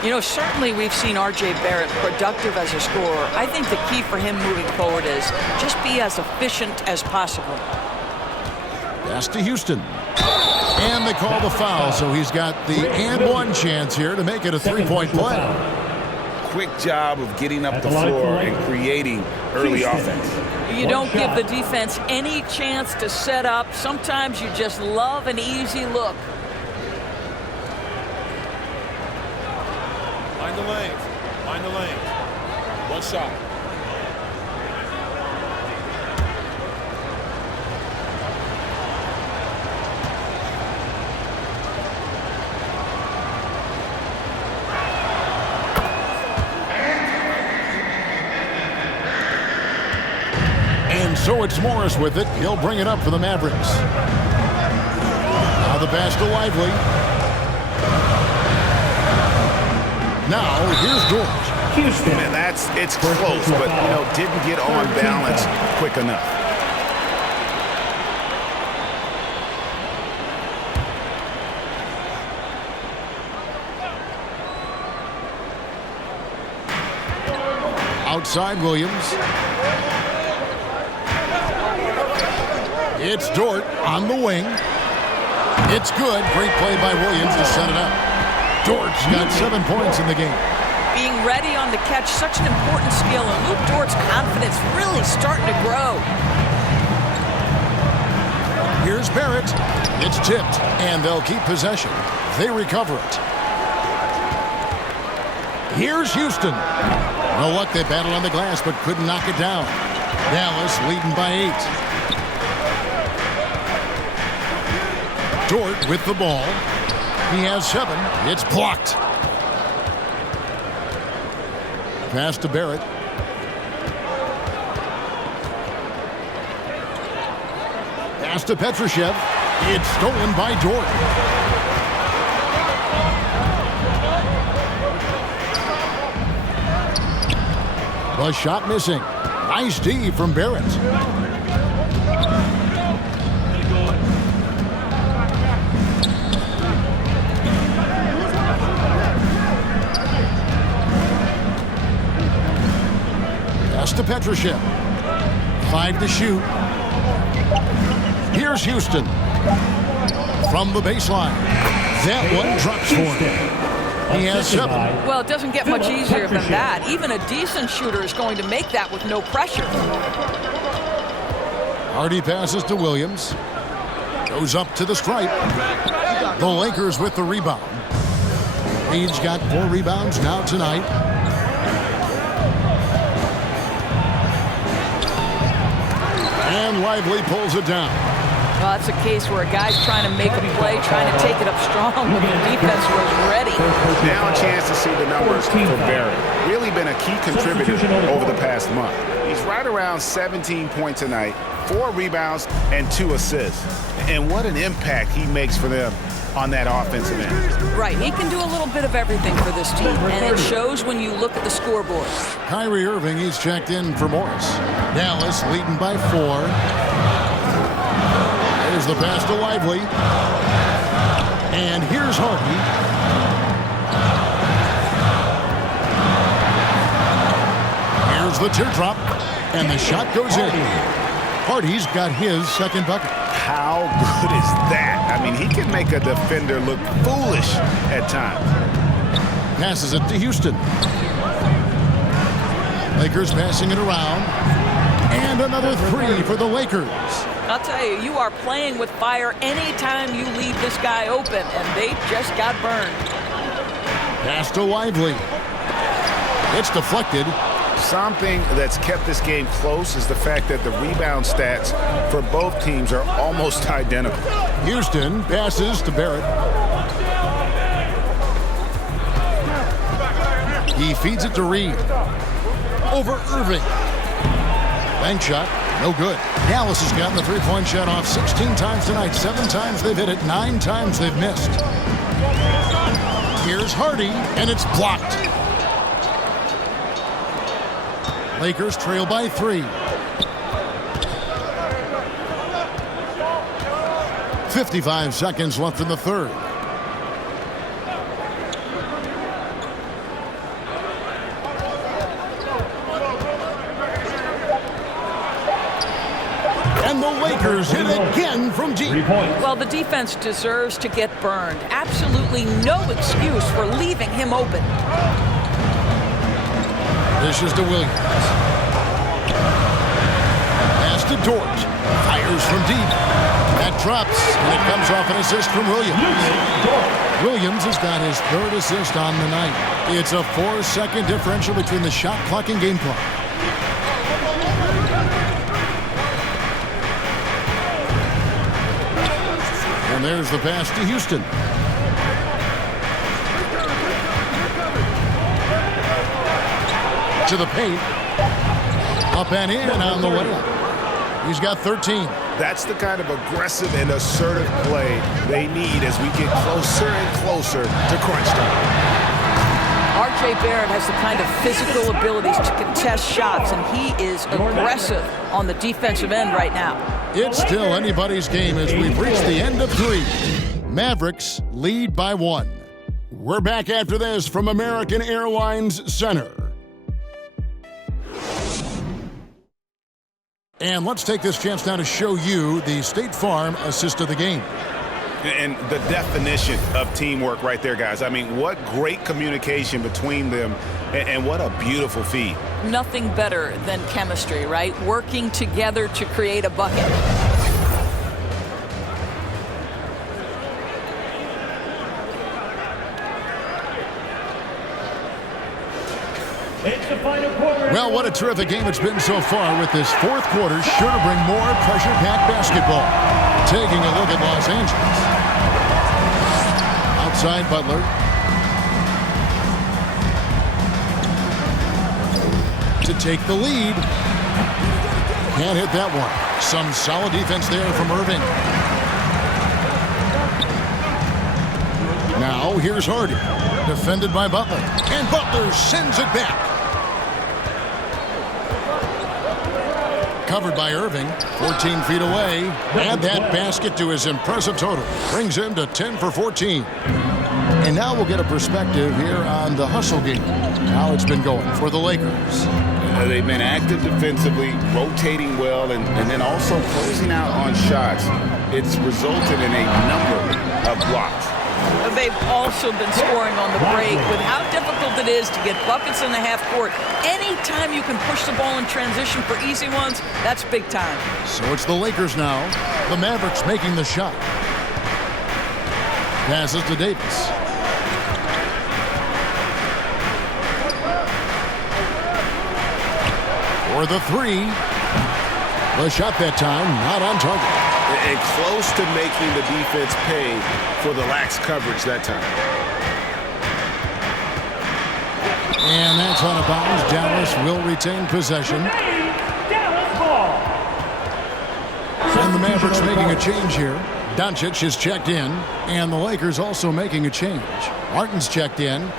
You know, certainly we've seen R.J. Barrett productive as a scorer. I think the key for him moving forward is just be as efficient as possible. Pass to Houston. And they call the foul, so he's got the and one chance here to make it a three-point play. Quick job of getting up the floor and creating early offense. You don't give the defense any chance to set up. Sometimes you just love an easy look. Mind the lanes. Mind the lanes. One shot. And so it's Morris with it. He'll bring it up for the Mavericks. Now the pass to Lively. Now here's George. Houston. Man, it's close, but didn't get on balance quick enough. Outside Williams. It's Dort on the wing. It's good. Great play by Williams to set it up. Dort's got 7 points in the game. Being ready on the catch, such an important skill, and Luke Dort's confidence really starting to grow. Here's Barrett. It's tipped, and they'll keep possession. They recover it. Here's Houston. No luck, they battled on the glass, but couldn't knock it down. Dallas leading by 8. Dort with the ball. He has 7. It's blocked. Pass to Barrett. Pass to Petrushev. It's stolen by Dort. The shot missing. Nice D from Barrett. To Petrushev. 5 to shoot. Here's Houston. From the baseline. That one drops for him. He has 7. Well, it doesn't get much easier than that. Even a decent shooter is going to make that with no pressure. Hardy passes to Williams. Goes up to the stripe. The Lakers with the rebound. Page got 4 rebounds now tonight. And Lively pulls it down. Well, that's a case where a guy's trying to make a play, trying to take it up strong, but the defense was ready. Now a chance to see the numbers for Barrett. Really been a key contributor over the past month. He's right around 17 points a night, 4 rebounds, and 2 assists. And what an impact he makes for them on that offensive end. Right, he can do a little bit of everything for this team, and it shows when you look at the scoreboard. Kyrie Irving, he's checked in for Morris. Dallas leading by 4. There's the pass to Lively. And here's Hardy. Here's the teardrop, and the shot goes in. Hardy's got his second bucket. How good is that? I mean, he can make a defender look foolish at times. Passes it to Houston. Lakers passing it around. And another 3 for the Lakers. I'll tell you, you are playing with fire anytime you leave this guy open, and they just got burned. Pass to Lively. It's deflected. Something that's kept this game close is the fact that the rebound stats for both teams are almost identical. Houston passes to Barrett. He feeds it to Reed. Over Irving. Bank shot, no good. Dallas has gotten the three-point shot off 16 times tonight. 7 times they've hit it, 9 times they've missed. Here's Hardy, and it's blocked. Lakers trail by 3. 55 seconds left in the third. And the Lakers hit again from deep. Well, the defense deserves to get burned. Absolutely no excuse for leaving him open. This is to Williams. Pass to Dort. Fires from deep. That drops, and it comes off an assist from Williams. Williams has got his 3rd assist on the night. It's a 4-second differential between the shot clock and game clock. And there's the pass to Houston. To the paint. Up and in on the way. He's got 13. That's the kind of aggressive and assertive play they need as we get closer and closer to crunch time. R.J. Barrett has the kind of physical abilities to contest shots, and he is aggressive on the defensive end right now. It's still anybody's game as we've reached the end of 3. Mavericks lead by 1. We're back after this from American Airlines Center. And let's take this chance now to show you the State Farm assist of the game. And the definition of teamwork right there, guys. I mean, what great communication between them, and what a beautiful feed. Nothing better than chemistry, right? Working together to create a bucket. Well, what a terrific game it's been so far, with this 4th quarter sure to bring more pressure-packed basketball. Taking a look at Los Angeles. Outside Butler. To take the lead. Can't hit that one. Some solid defense there from Irving. Now here's Hardy. Defended by Butler. And Butler sends it back. Covered by Irving, 14 feet away. Add that basket to his impressive total. Brings him to 10 for 14. And now we'll get a perspective here on the hustle game. How it's been going for the Lakers. They've been active defensively, rotating well, and then also closing out on shots. It's resulted in a number of blocks. They've also been scoring on the break. With how difficult it is to get buckets in the half court, anytime you can push the ball in transition for easy ones, that's big time. So it's the Lakers now. The Mavericks making the shot. Passes to Davis. For the 3. The shot that time, not on target. And close to making the defense pay for the lax coverage that time. And that's out of bounds. Dallas will retain possession. And the Mavericks making a change here. Doncic is checked in, and the Lakers also making a change. Martin's checked in.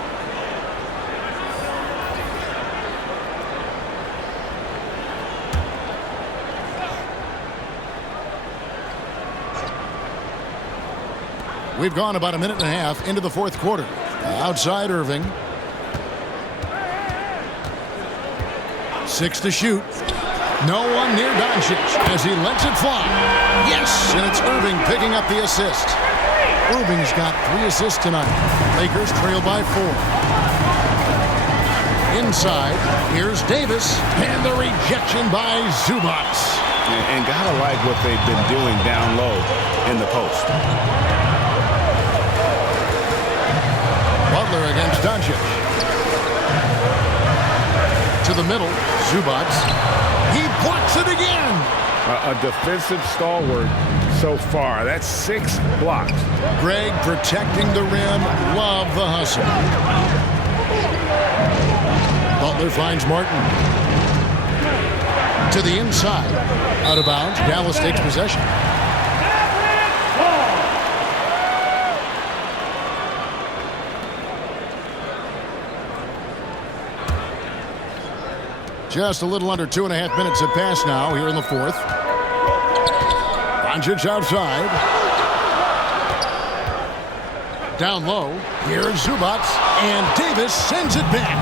We've gone about a minute and a half into the 4th quarter. Outside Irving. 6 to shoot. No one near Doncic as he lets it fly. Yes, and it's Irving picking up the assist. Irving's got 3 assists tonight. Lakers trail by 4. Inside, here's Davis, and the rejection by Zubac. And gotta like what they've been doing down low in the post. Butler against Doncic. To the middle. Zubats. He blocks it again. A defensive stalwart so far. That's 6 blocks. Greg protecting the rim. Love the hustle. Butler finds Martin. To the inside. Out of bounds. Dallas takes possession. Just a little under 2.5 minutes have passed now here in the fourth. Doncic outside. Down low. Here's Zubats. And Davis sends it back.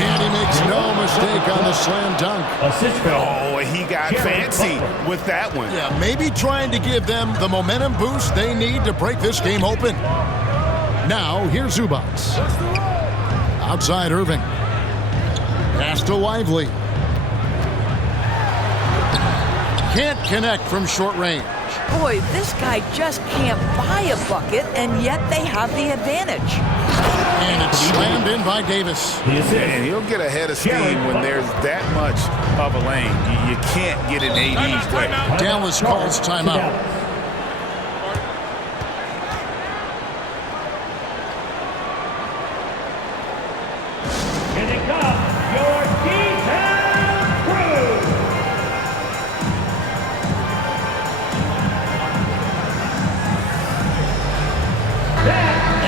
And he makes no mistake on the slam dunk. Oh, he got fancy with that one. Yeah, maybe trying to give them the momentum boost they need to break this game open. Now, here's Zubats. Outside Irving. Pass to Lively. Can't connect from short range. Boy, this guy just can't buy a bucket, and yet they have the advantage. And it's slammed in by Davis. And he'll get ahead of steam when there's that much of a lane. You can't get an AD's way. Dallas calls timeout.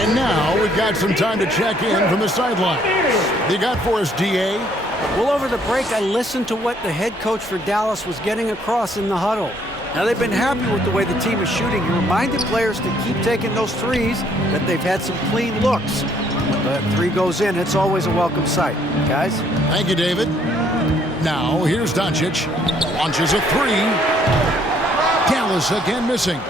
And now we've got some time to check in from the sideline. You got for us, DA? Well, over the break, I listened to what the head coach for Dallas was getting across in the huddle. Now, they've been happy with the way the team is shooting. He reminded players to keep taking those threes, that they've had some clean looks. When that three goes in, it's always a welcome sight. Guys? Thank you, David. Now, here's Doncic. Launches a three. Dallas again missing.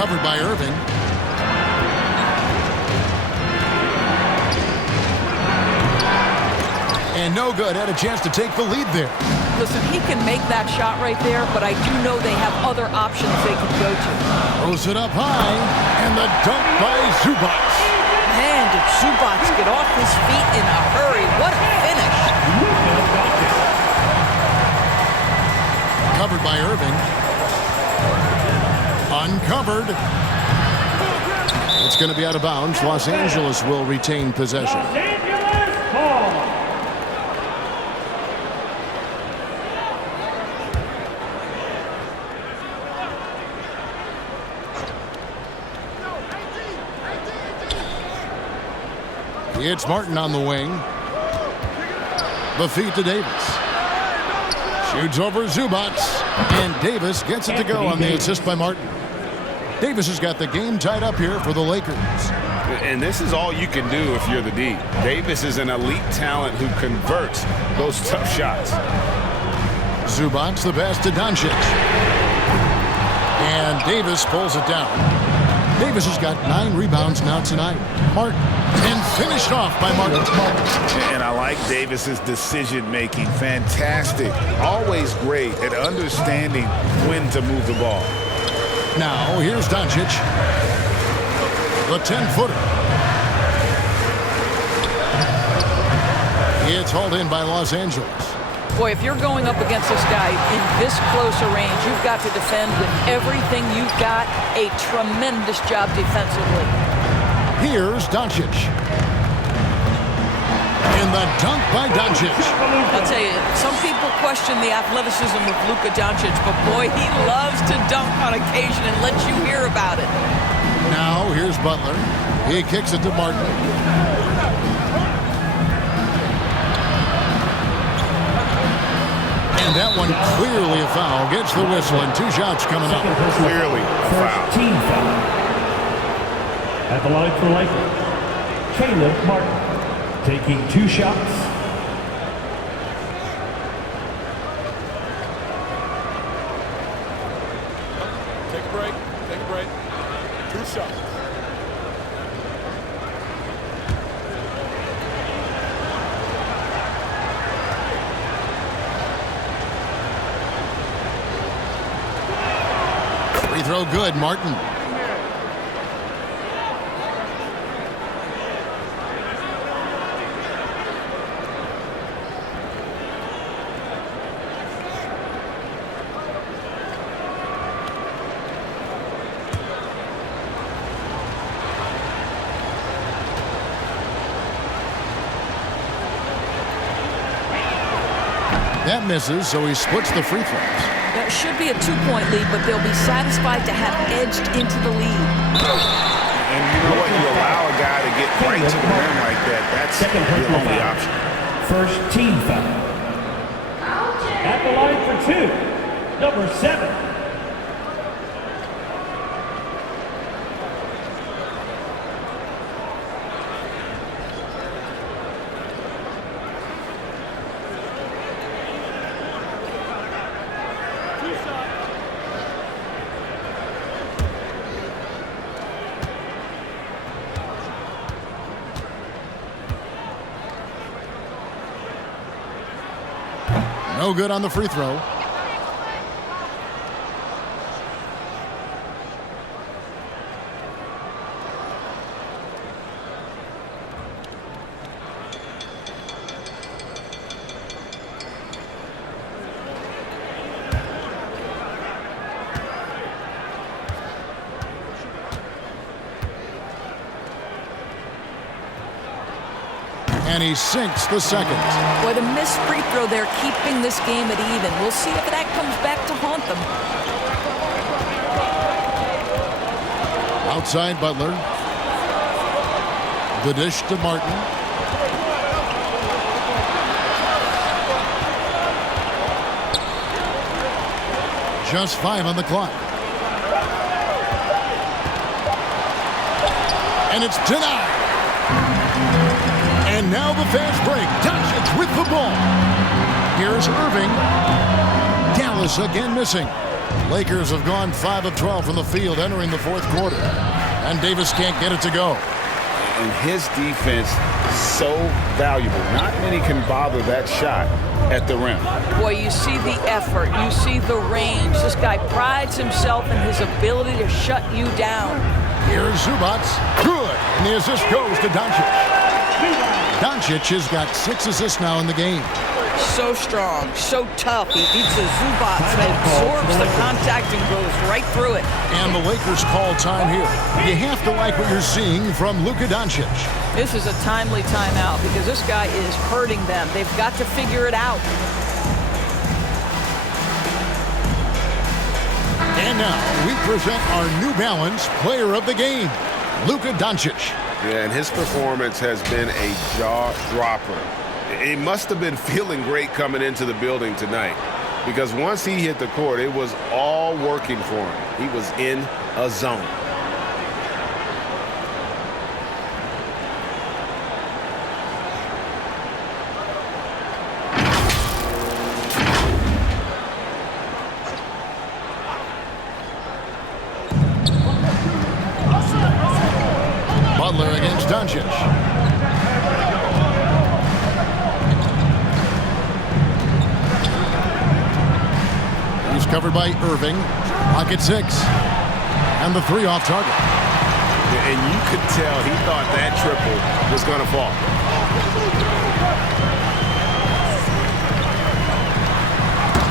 Covered by Irving. And no good. Had a chance to take the lead there. Listen, he can make that shot right there, but I do know they have other options they can go to. Throws it up high. And the dunk by Zubats. Man, did Zubats get off his feet in a hurry. What a finish. Covered by Irving. Uncovered. It's going to be out of bounds. Los Angeles will retain possession. Los Angeles ball. It's Martin on the wing. The feed to Davis. Shoots over Zubats. And Davis gets it to go on the assist by Martin. Davis has got the game tied up here for the Lakers. And this is all you can do if you're the D. Davis is an elite talent who converts those tough shots. Zubats the pass to Doncic. And Davis pulls it down. Davis has got 9 rebounds now tonight. Martin. And finished off by Martin. And I like Davis's decision-making. Fantastic. Always great at understanding when to move the ball. Now, here's Doncic. The 10-footer. It's hauled in by Los Angeles. Boy, if you're going up against this guy in this close a range, you've got to defend with everything you've got. A tremendous job defensively. Here's Doncic. And the dunk by Doncic. I'll tell you, some people question the athleticism of Luka Doncic, but boy, he loves to dunk on occasion and let you hear about it. Now, here's Butler. He kicks it to Martin. And that one clearly a foul. Gets the whistle and 2 shots coming up. Clearly a foul. Team foul. At the line for Lakers, Caleb Martin taking 2 shots. Take a break. Take a break. 2 shots. Free throw good, Martin. That misses, so he splits the free throws. That should be a 2-point lead, but they'll be satisfied to have edged into the lead. And you know what? You allow a guy to get right to the rim like that. That's your only option. First team foul. At the line for 2, number 7. No good on the free throw. And he sinks the second. Boy, the missed free throw there, keeping this game at even. We'll see if that comes back to haunt them. Outside Butler. The dish to Martin. Just 5 on the clock. And it's denied. And now the fast break. Doncic with the ball. Here's Irving. Dallas again missing. Lakers have gone 5 of 12 from the field entering the fourth quarter. And Davis can't get it to go. And his defense so valuable. Not many can bother that shot at the rim. Boy, you see the effort. You see the range. This guy prides himself in his ability to shut you down. Here's Zubac. Good. And the assist goes to Doncic. Doncic has got 6 assists now in the game. So strong, so tough. He beats the Zubac, absorbs the contact and goes right through it. And the Lakers call time here. You have to like what you're seeing from Luka Doncic. This is a timely timeout because this guy is hurting them. They've got to figure it out. And now we present our New Balance Player of the Game, Luka Doncic. Yeah, and his performance has been a jaw-dropper. He must have been feeling great coming into the building tonight because once he hit the court, it was all working for him. He was in a zone. Butler against Doncic. He's covered by Irving. Pocket 6. And the 3 off target. And you could tell he thought that triple was going to fall.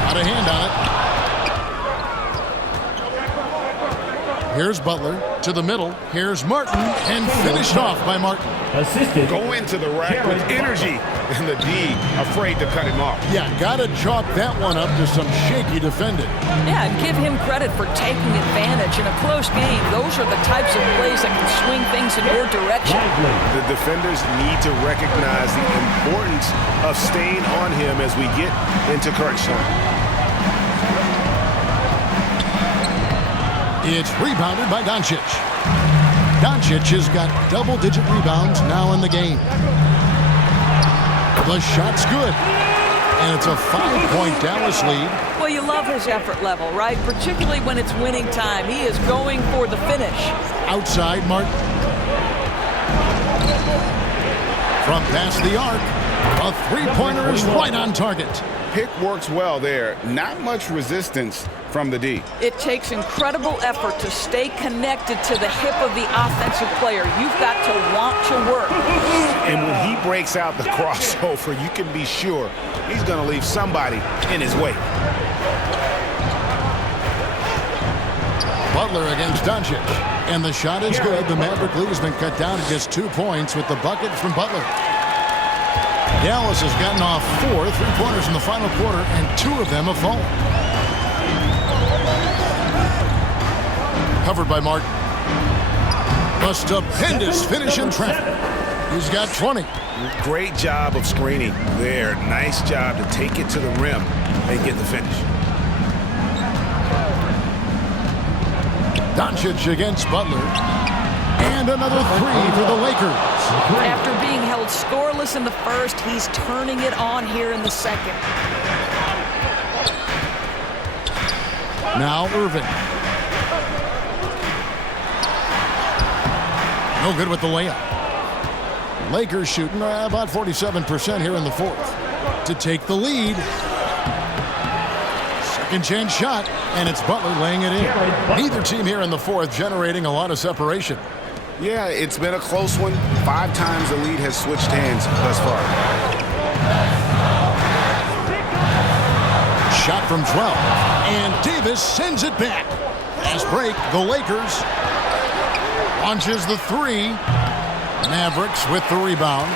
Out of hand on it. Here's Butler to the middle. Here's Martin, and finished off by Martin. Assisted. Go into the rack with energy, and the D afraid to cut him off. Yeah, gotta chalk that one up to some shaky defending. Yeah, and give him credit for taking advantage in a close game. Those are the types of plays that can swing things in your direction. The defenders need to recognize the importance of staying on him as we get into crunch time. It's rebounded by Doncic. Doncic has got double-digit rebounds now in the game. The shot's good. And it's a 5-point Dallas lead. Well, you love his effort level, right? Particularly when it's winning time. He is going for the finish. Outside Martin. From past the arc, a 3-pointer is right on target. Pick works well there. Not much resistance from the D. It takes incredible effort to stay connected to the hip of the offensive player. You've got to want to work. And when he breaks out the crossover, you can be sure he's going to leave somebody in his way. Butler against Doncic. And the shot is good. The Maverick lead has been cut down to just 2 points with the bucket from Butler. Dallas has gotten off 4 3-pointers in the final quarter, and 2 of them have fallen. Covered by Martin. A stupendous finish in traffic. He's got 20. Great job of screening there. Nice job to take it to the rim and get the finish. Doncic against Butler. And another 3 for the Lakers. After being held scoreless in the first, he's turning it on here in the second. Now Irving. No good with the layup. Lakers shooting about 47% here in the fourth to take the lead. Second chance shot, and it's Butler laying it in. Neither team here in the fourth generating a lot of separation. Yeah, it's been a close one. 5 times the lead has switched hands thus far. Shot from 12, and Davis sends it back. Fast break, the Lakers. Launches the 3. Mavericks with the rebound.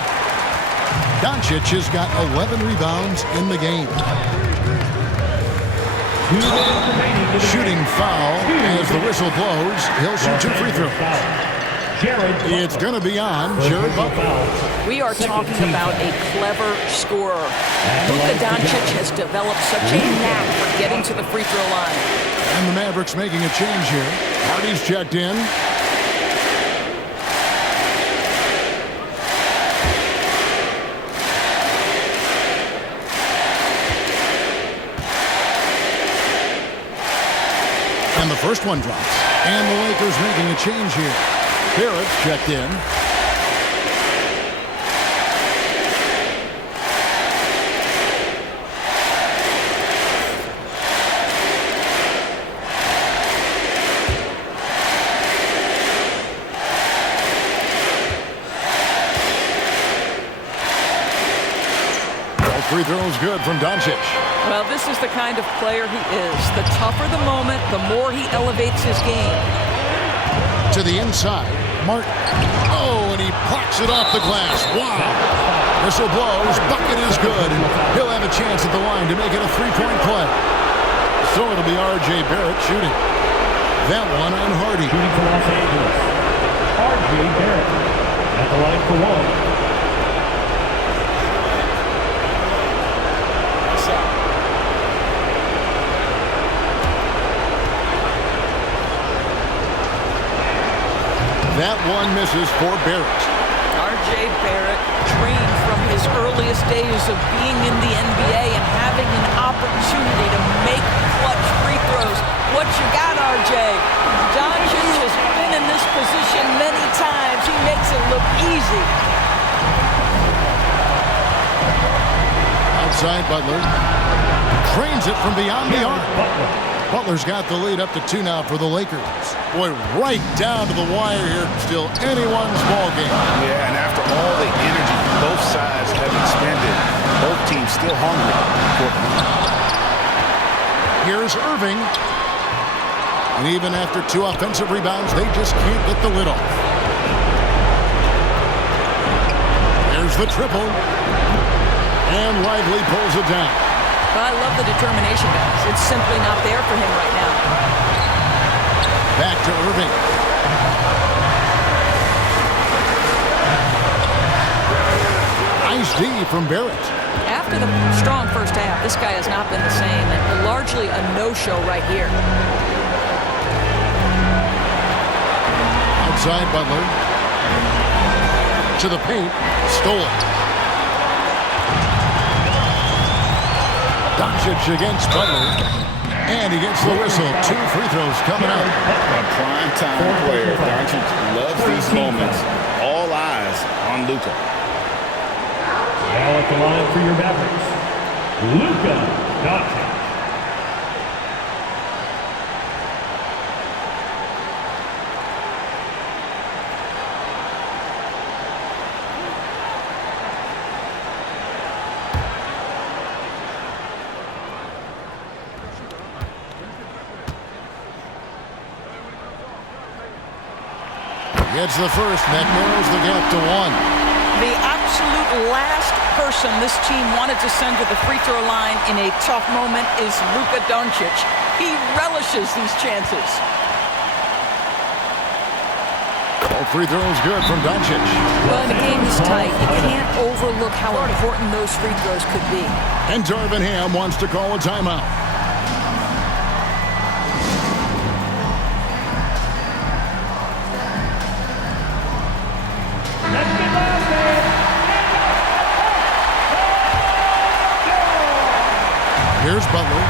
Doncic has got 11 rebounds in the game. Shooting foul as the whistle blows. He'll shoot 2 free throws. It's going to be on Jared Butler. We are talking about a clever scorer. Luka Doncic has developed such a knack for getting to the free throw line. And the Mavericks making a change here. Hardy's checked in. And the first one drops. And the Lakers making a change here. Barrett's checked in. All free throws good from Doncic. Well, this is the kind of player he is. The tougher the moment, the more he elevates his game. To the inside, Martin. Oh, and he plucks it off the glass. Wow. Whistle blows, bucket is good, and he'll have a chance at the line to make it a 3-point play. So it'll be R.J. Barrett shooting. That one on Hardy. Shooting for Los Angeles, R.J. Barrett at the line for 1. That one misses for Barrett. R.J. Barrett trained from his earliest days of being in the NBA and having an opportunity to make clutch free throws. What you got, R.J.? Doncic has been in this position many times. He makes it look easy. Outside Butler. Trains it from beyond the arc. Butler's got the lead up to 2 now for the Lakers. Boy, right down to the wire here. Still anyone's ball game. Yeah, and after all the energy both sides have expended, both teams still hungry for the lead. Here's Irving. And even after 2 offensive rebounds, they just can't get the lid off. There's the triple. And Lively pulls it down. But I love the determination, guys. It's simply not there for him right now. Back to Irving. Nice D from Barrett. After the strong first half, this guy has not been the same. And largely a no-show right here. Outside Butler. To the paint. Stolen. Doncic against Butler. And he gets the whistle. 2 free throws coming up. A prime-time player. Doncic loves these moments. All eyes on Luka. Now at the line for your Mavericks, Luka Doncic. Gets the first. That narrows the gap to 1. The absolute last person this team wanted to send to the free throw line in a tough moment is Luka Doncic. He relishes these chances. All free throws good from Doncic. Well, the game is tight. You can't overlook how important those free throws could be. And Darvin Ham wants to call a timeout. Here's Butler.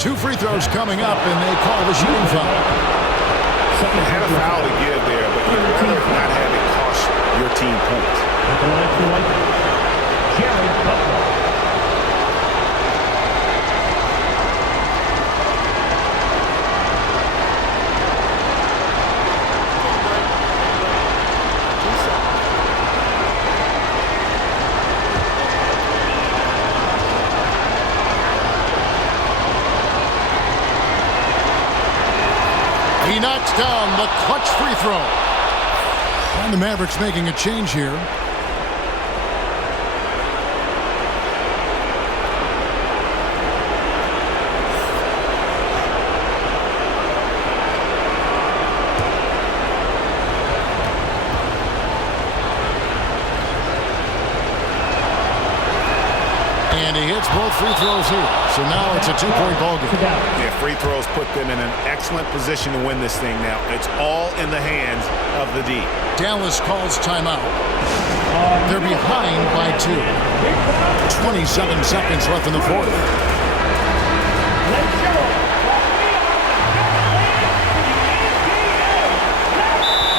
Two free throws coming up, and they call the shooting foul. You had a foul to give there, but you'd rather not have it cost your team points. At the line for Lakers, Jared Butler. He knocks down the clutch free throw. And the Mavericks making a change here. And he hits both free throws here. So now it's a two-point ball game. Yeah, free throws put them in an excellent position to win this thing now. It's all in the hands of the D. Dallas calls timeout. They're behind by 2. 27 seconds left in the fourth. Let's go.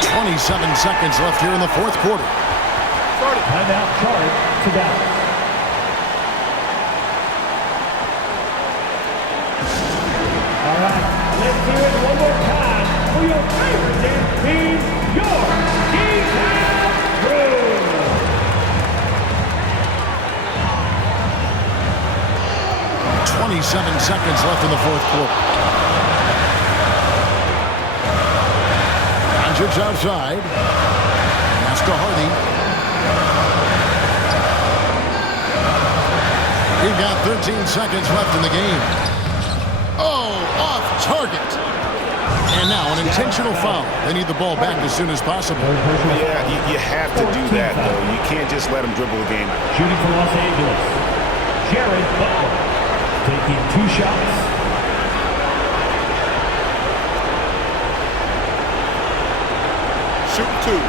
27 seconds left here in the fourth quarter. Timeout charge to Dallas. All right, let's do it one more time for your favorite dance team, your D-Town Crew. 27 seconds left in the fourth quarter. Doncic outside. Pass to Hardy. We've got 13 seconds left in the game. Oh, off target. And now an intentional foul. They need the ball back as soon as possible. Yeah, you have to do that, though. You can't just let them dribble the game out. Shooting for Los Angeles, Jared Butler taking 2 shots. Shoot 2.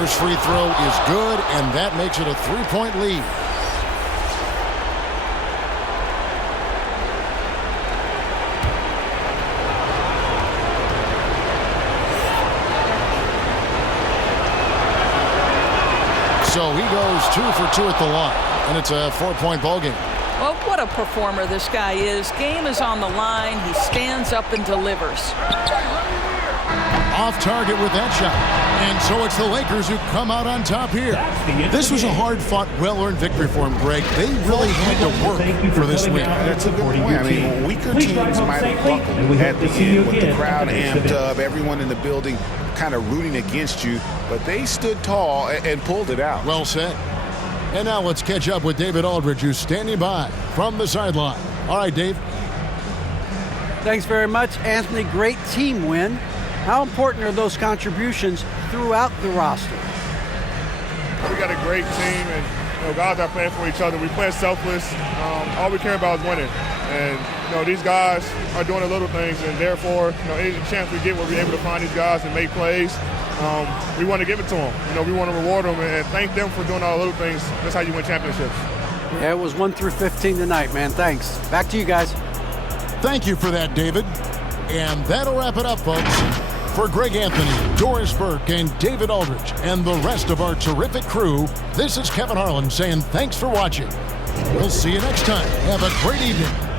First free throw is good, and that makes it a 3-point lead. So he goes 2 for 2 at the line, and it's a 4-point ball game. Well, what a performer this guy is. Game is on the line. He stands up and delivers. Off target with that shot. And so it's the Lakers who come out on top here. This was a hard-fought, well-earned victory for him, Greg. They really had to work for this win. That's a good point. I mean, weaker teams might have buckled at the end with the crowd amped up, everyone in the building kind of rooting against you, but they stood tall and pulled it out. Well said. And now let's catch up with David Aldridge, who's standing by from the sideline. All right, Dave. Thanks very much, Anthony. Great team win. How important are those contributions throughout the roster? We got a great team, and guys are playing for each other. We play selfless. All we care about is winning. And these guys are doing the little things, and therefore, any chance we get where we're able to find these guys and make plays, we want to give it to them. We want to reward them and thank them for doing all the little things. That's how you win championships. Yeah, it was 1 through 15 tonight, man. Thanks. Back to you guys. Thank you for that, David. And that'll wrap it up, folks. For Greg Anthony, Doris Burke, and David Aldridge, and the rest of our terrific crew, this is Kevin Harlan saying thanks for watching. We'll see you next time. Have a great evening.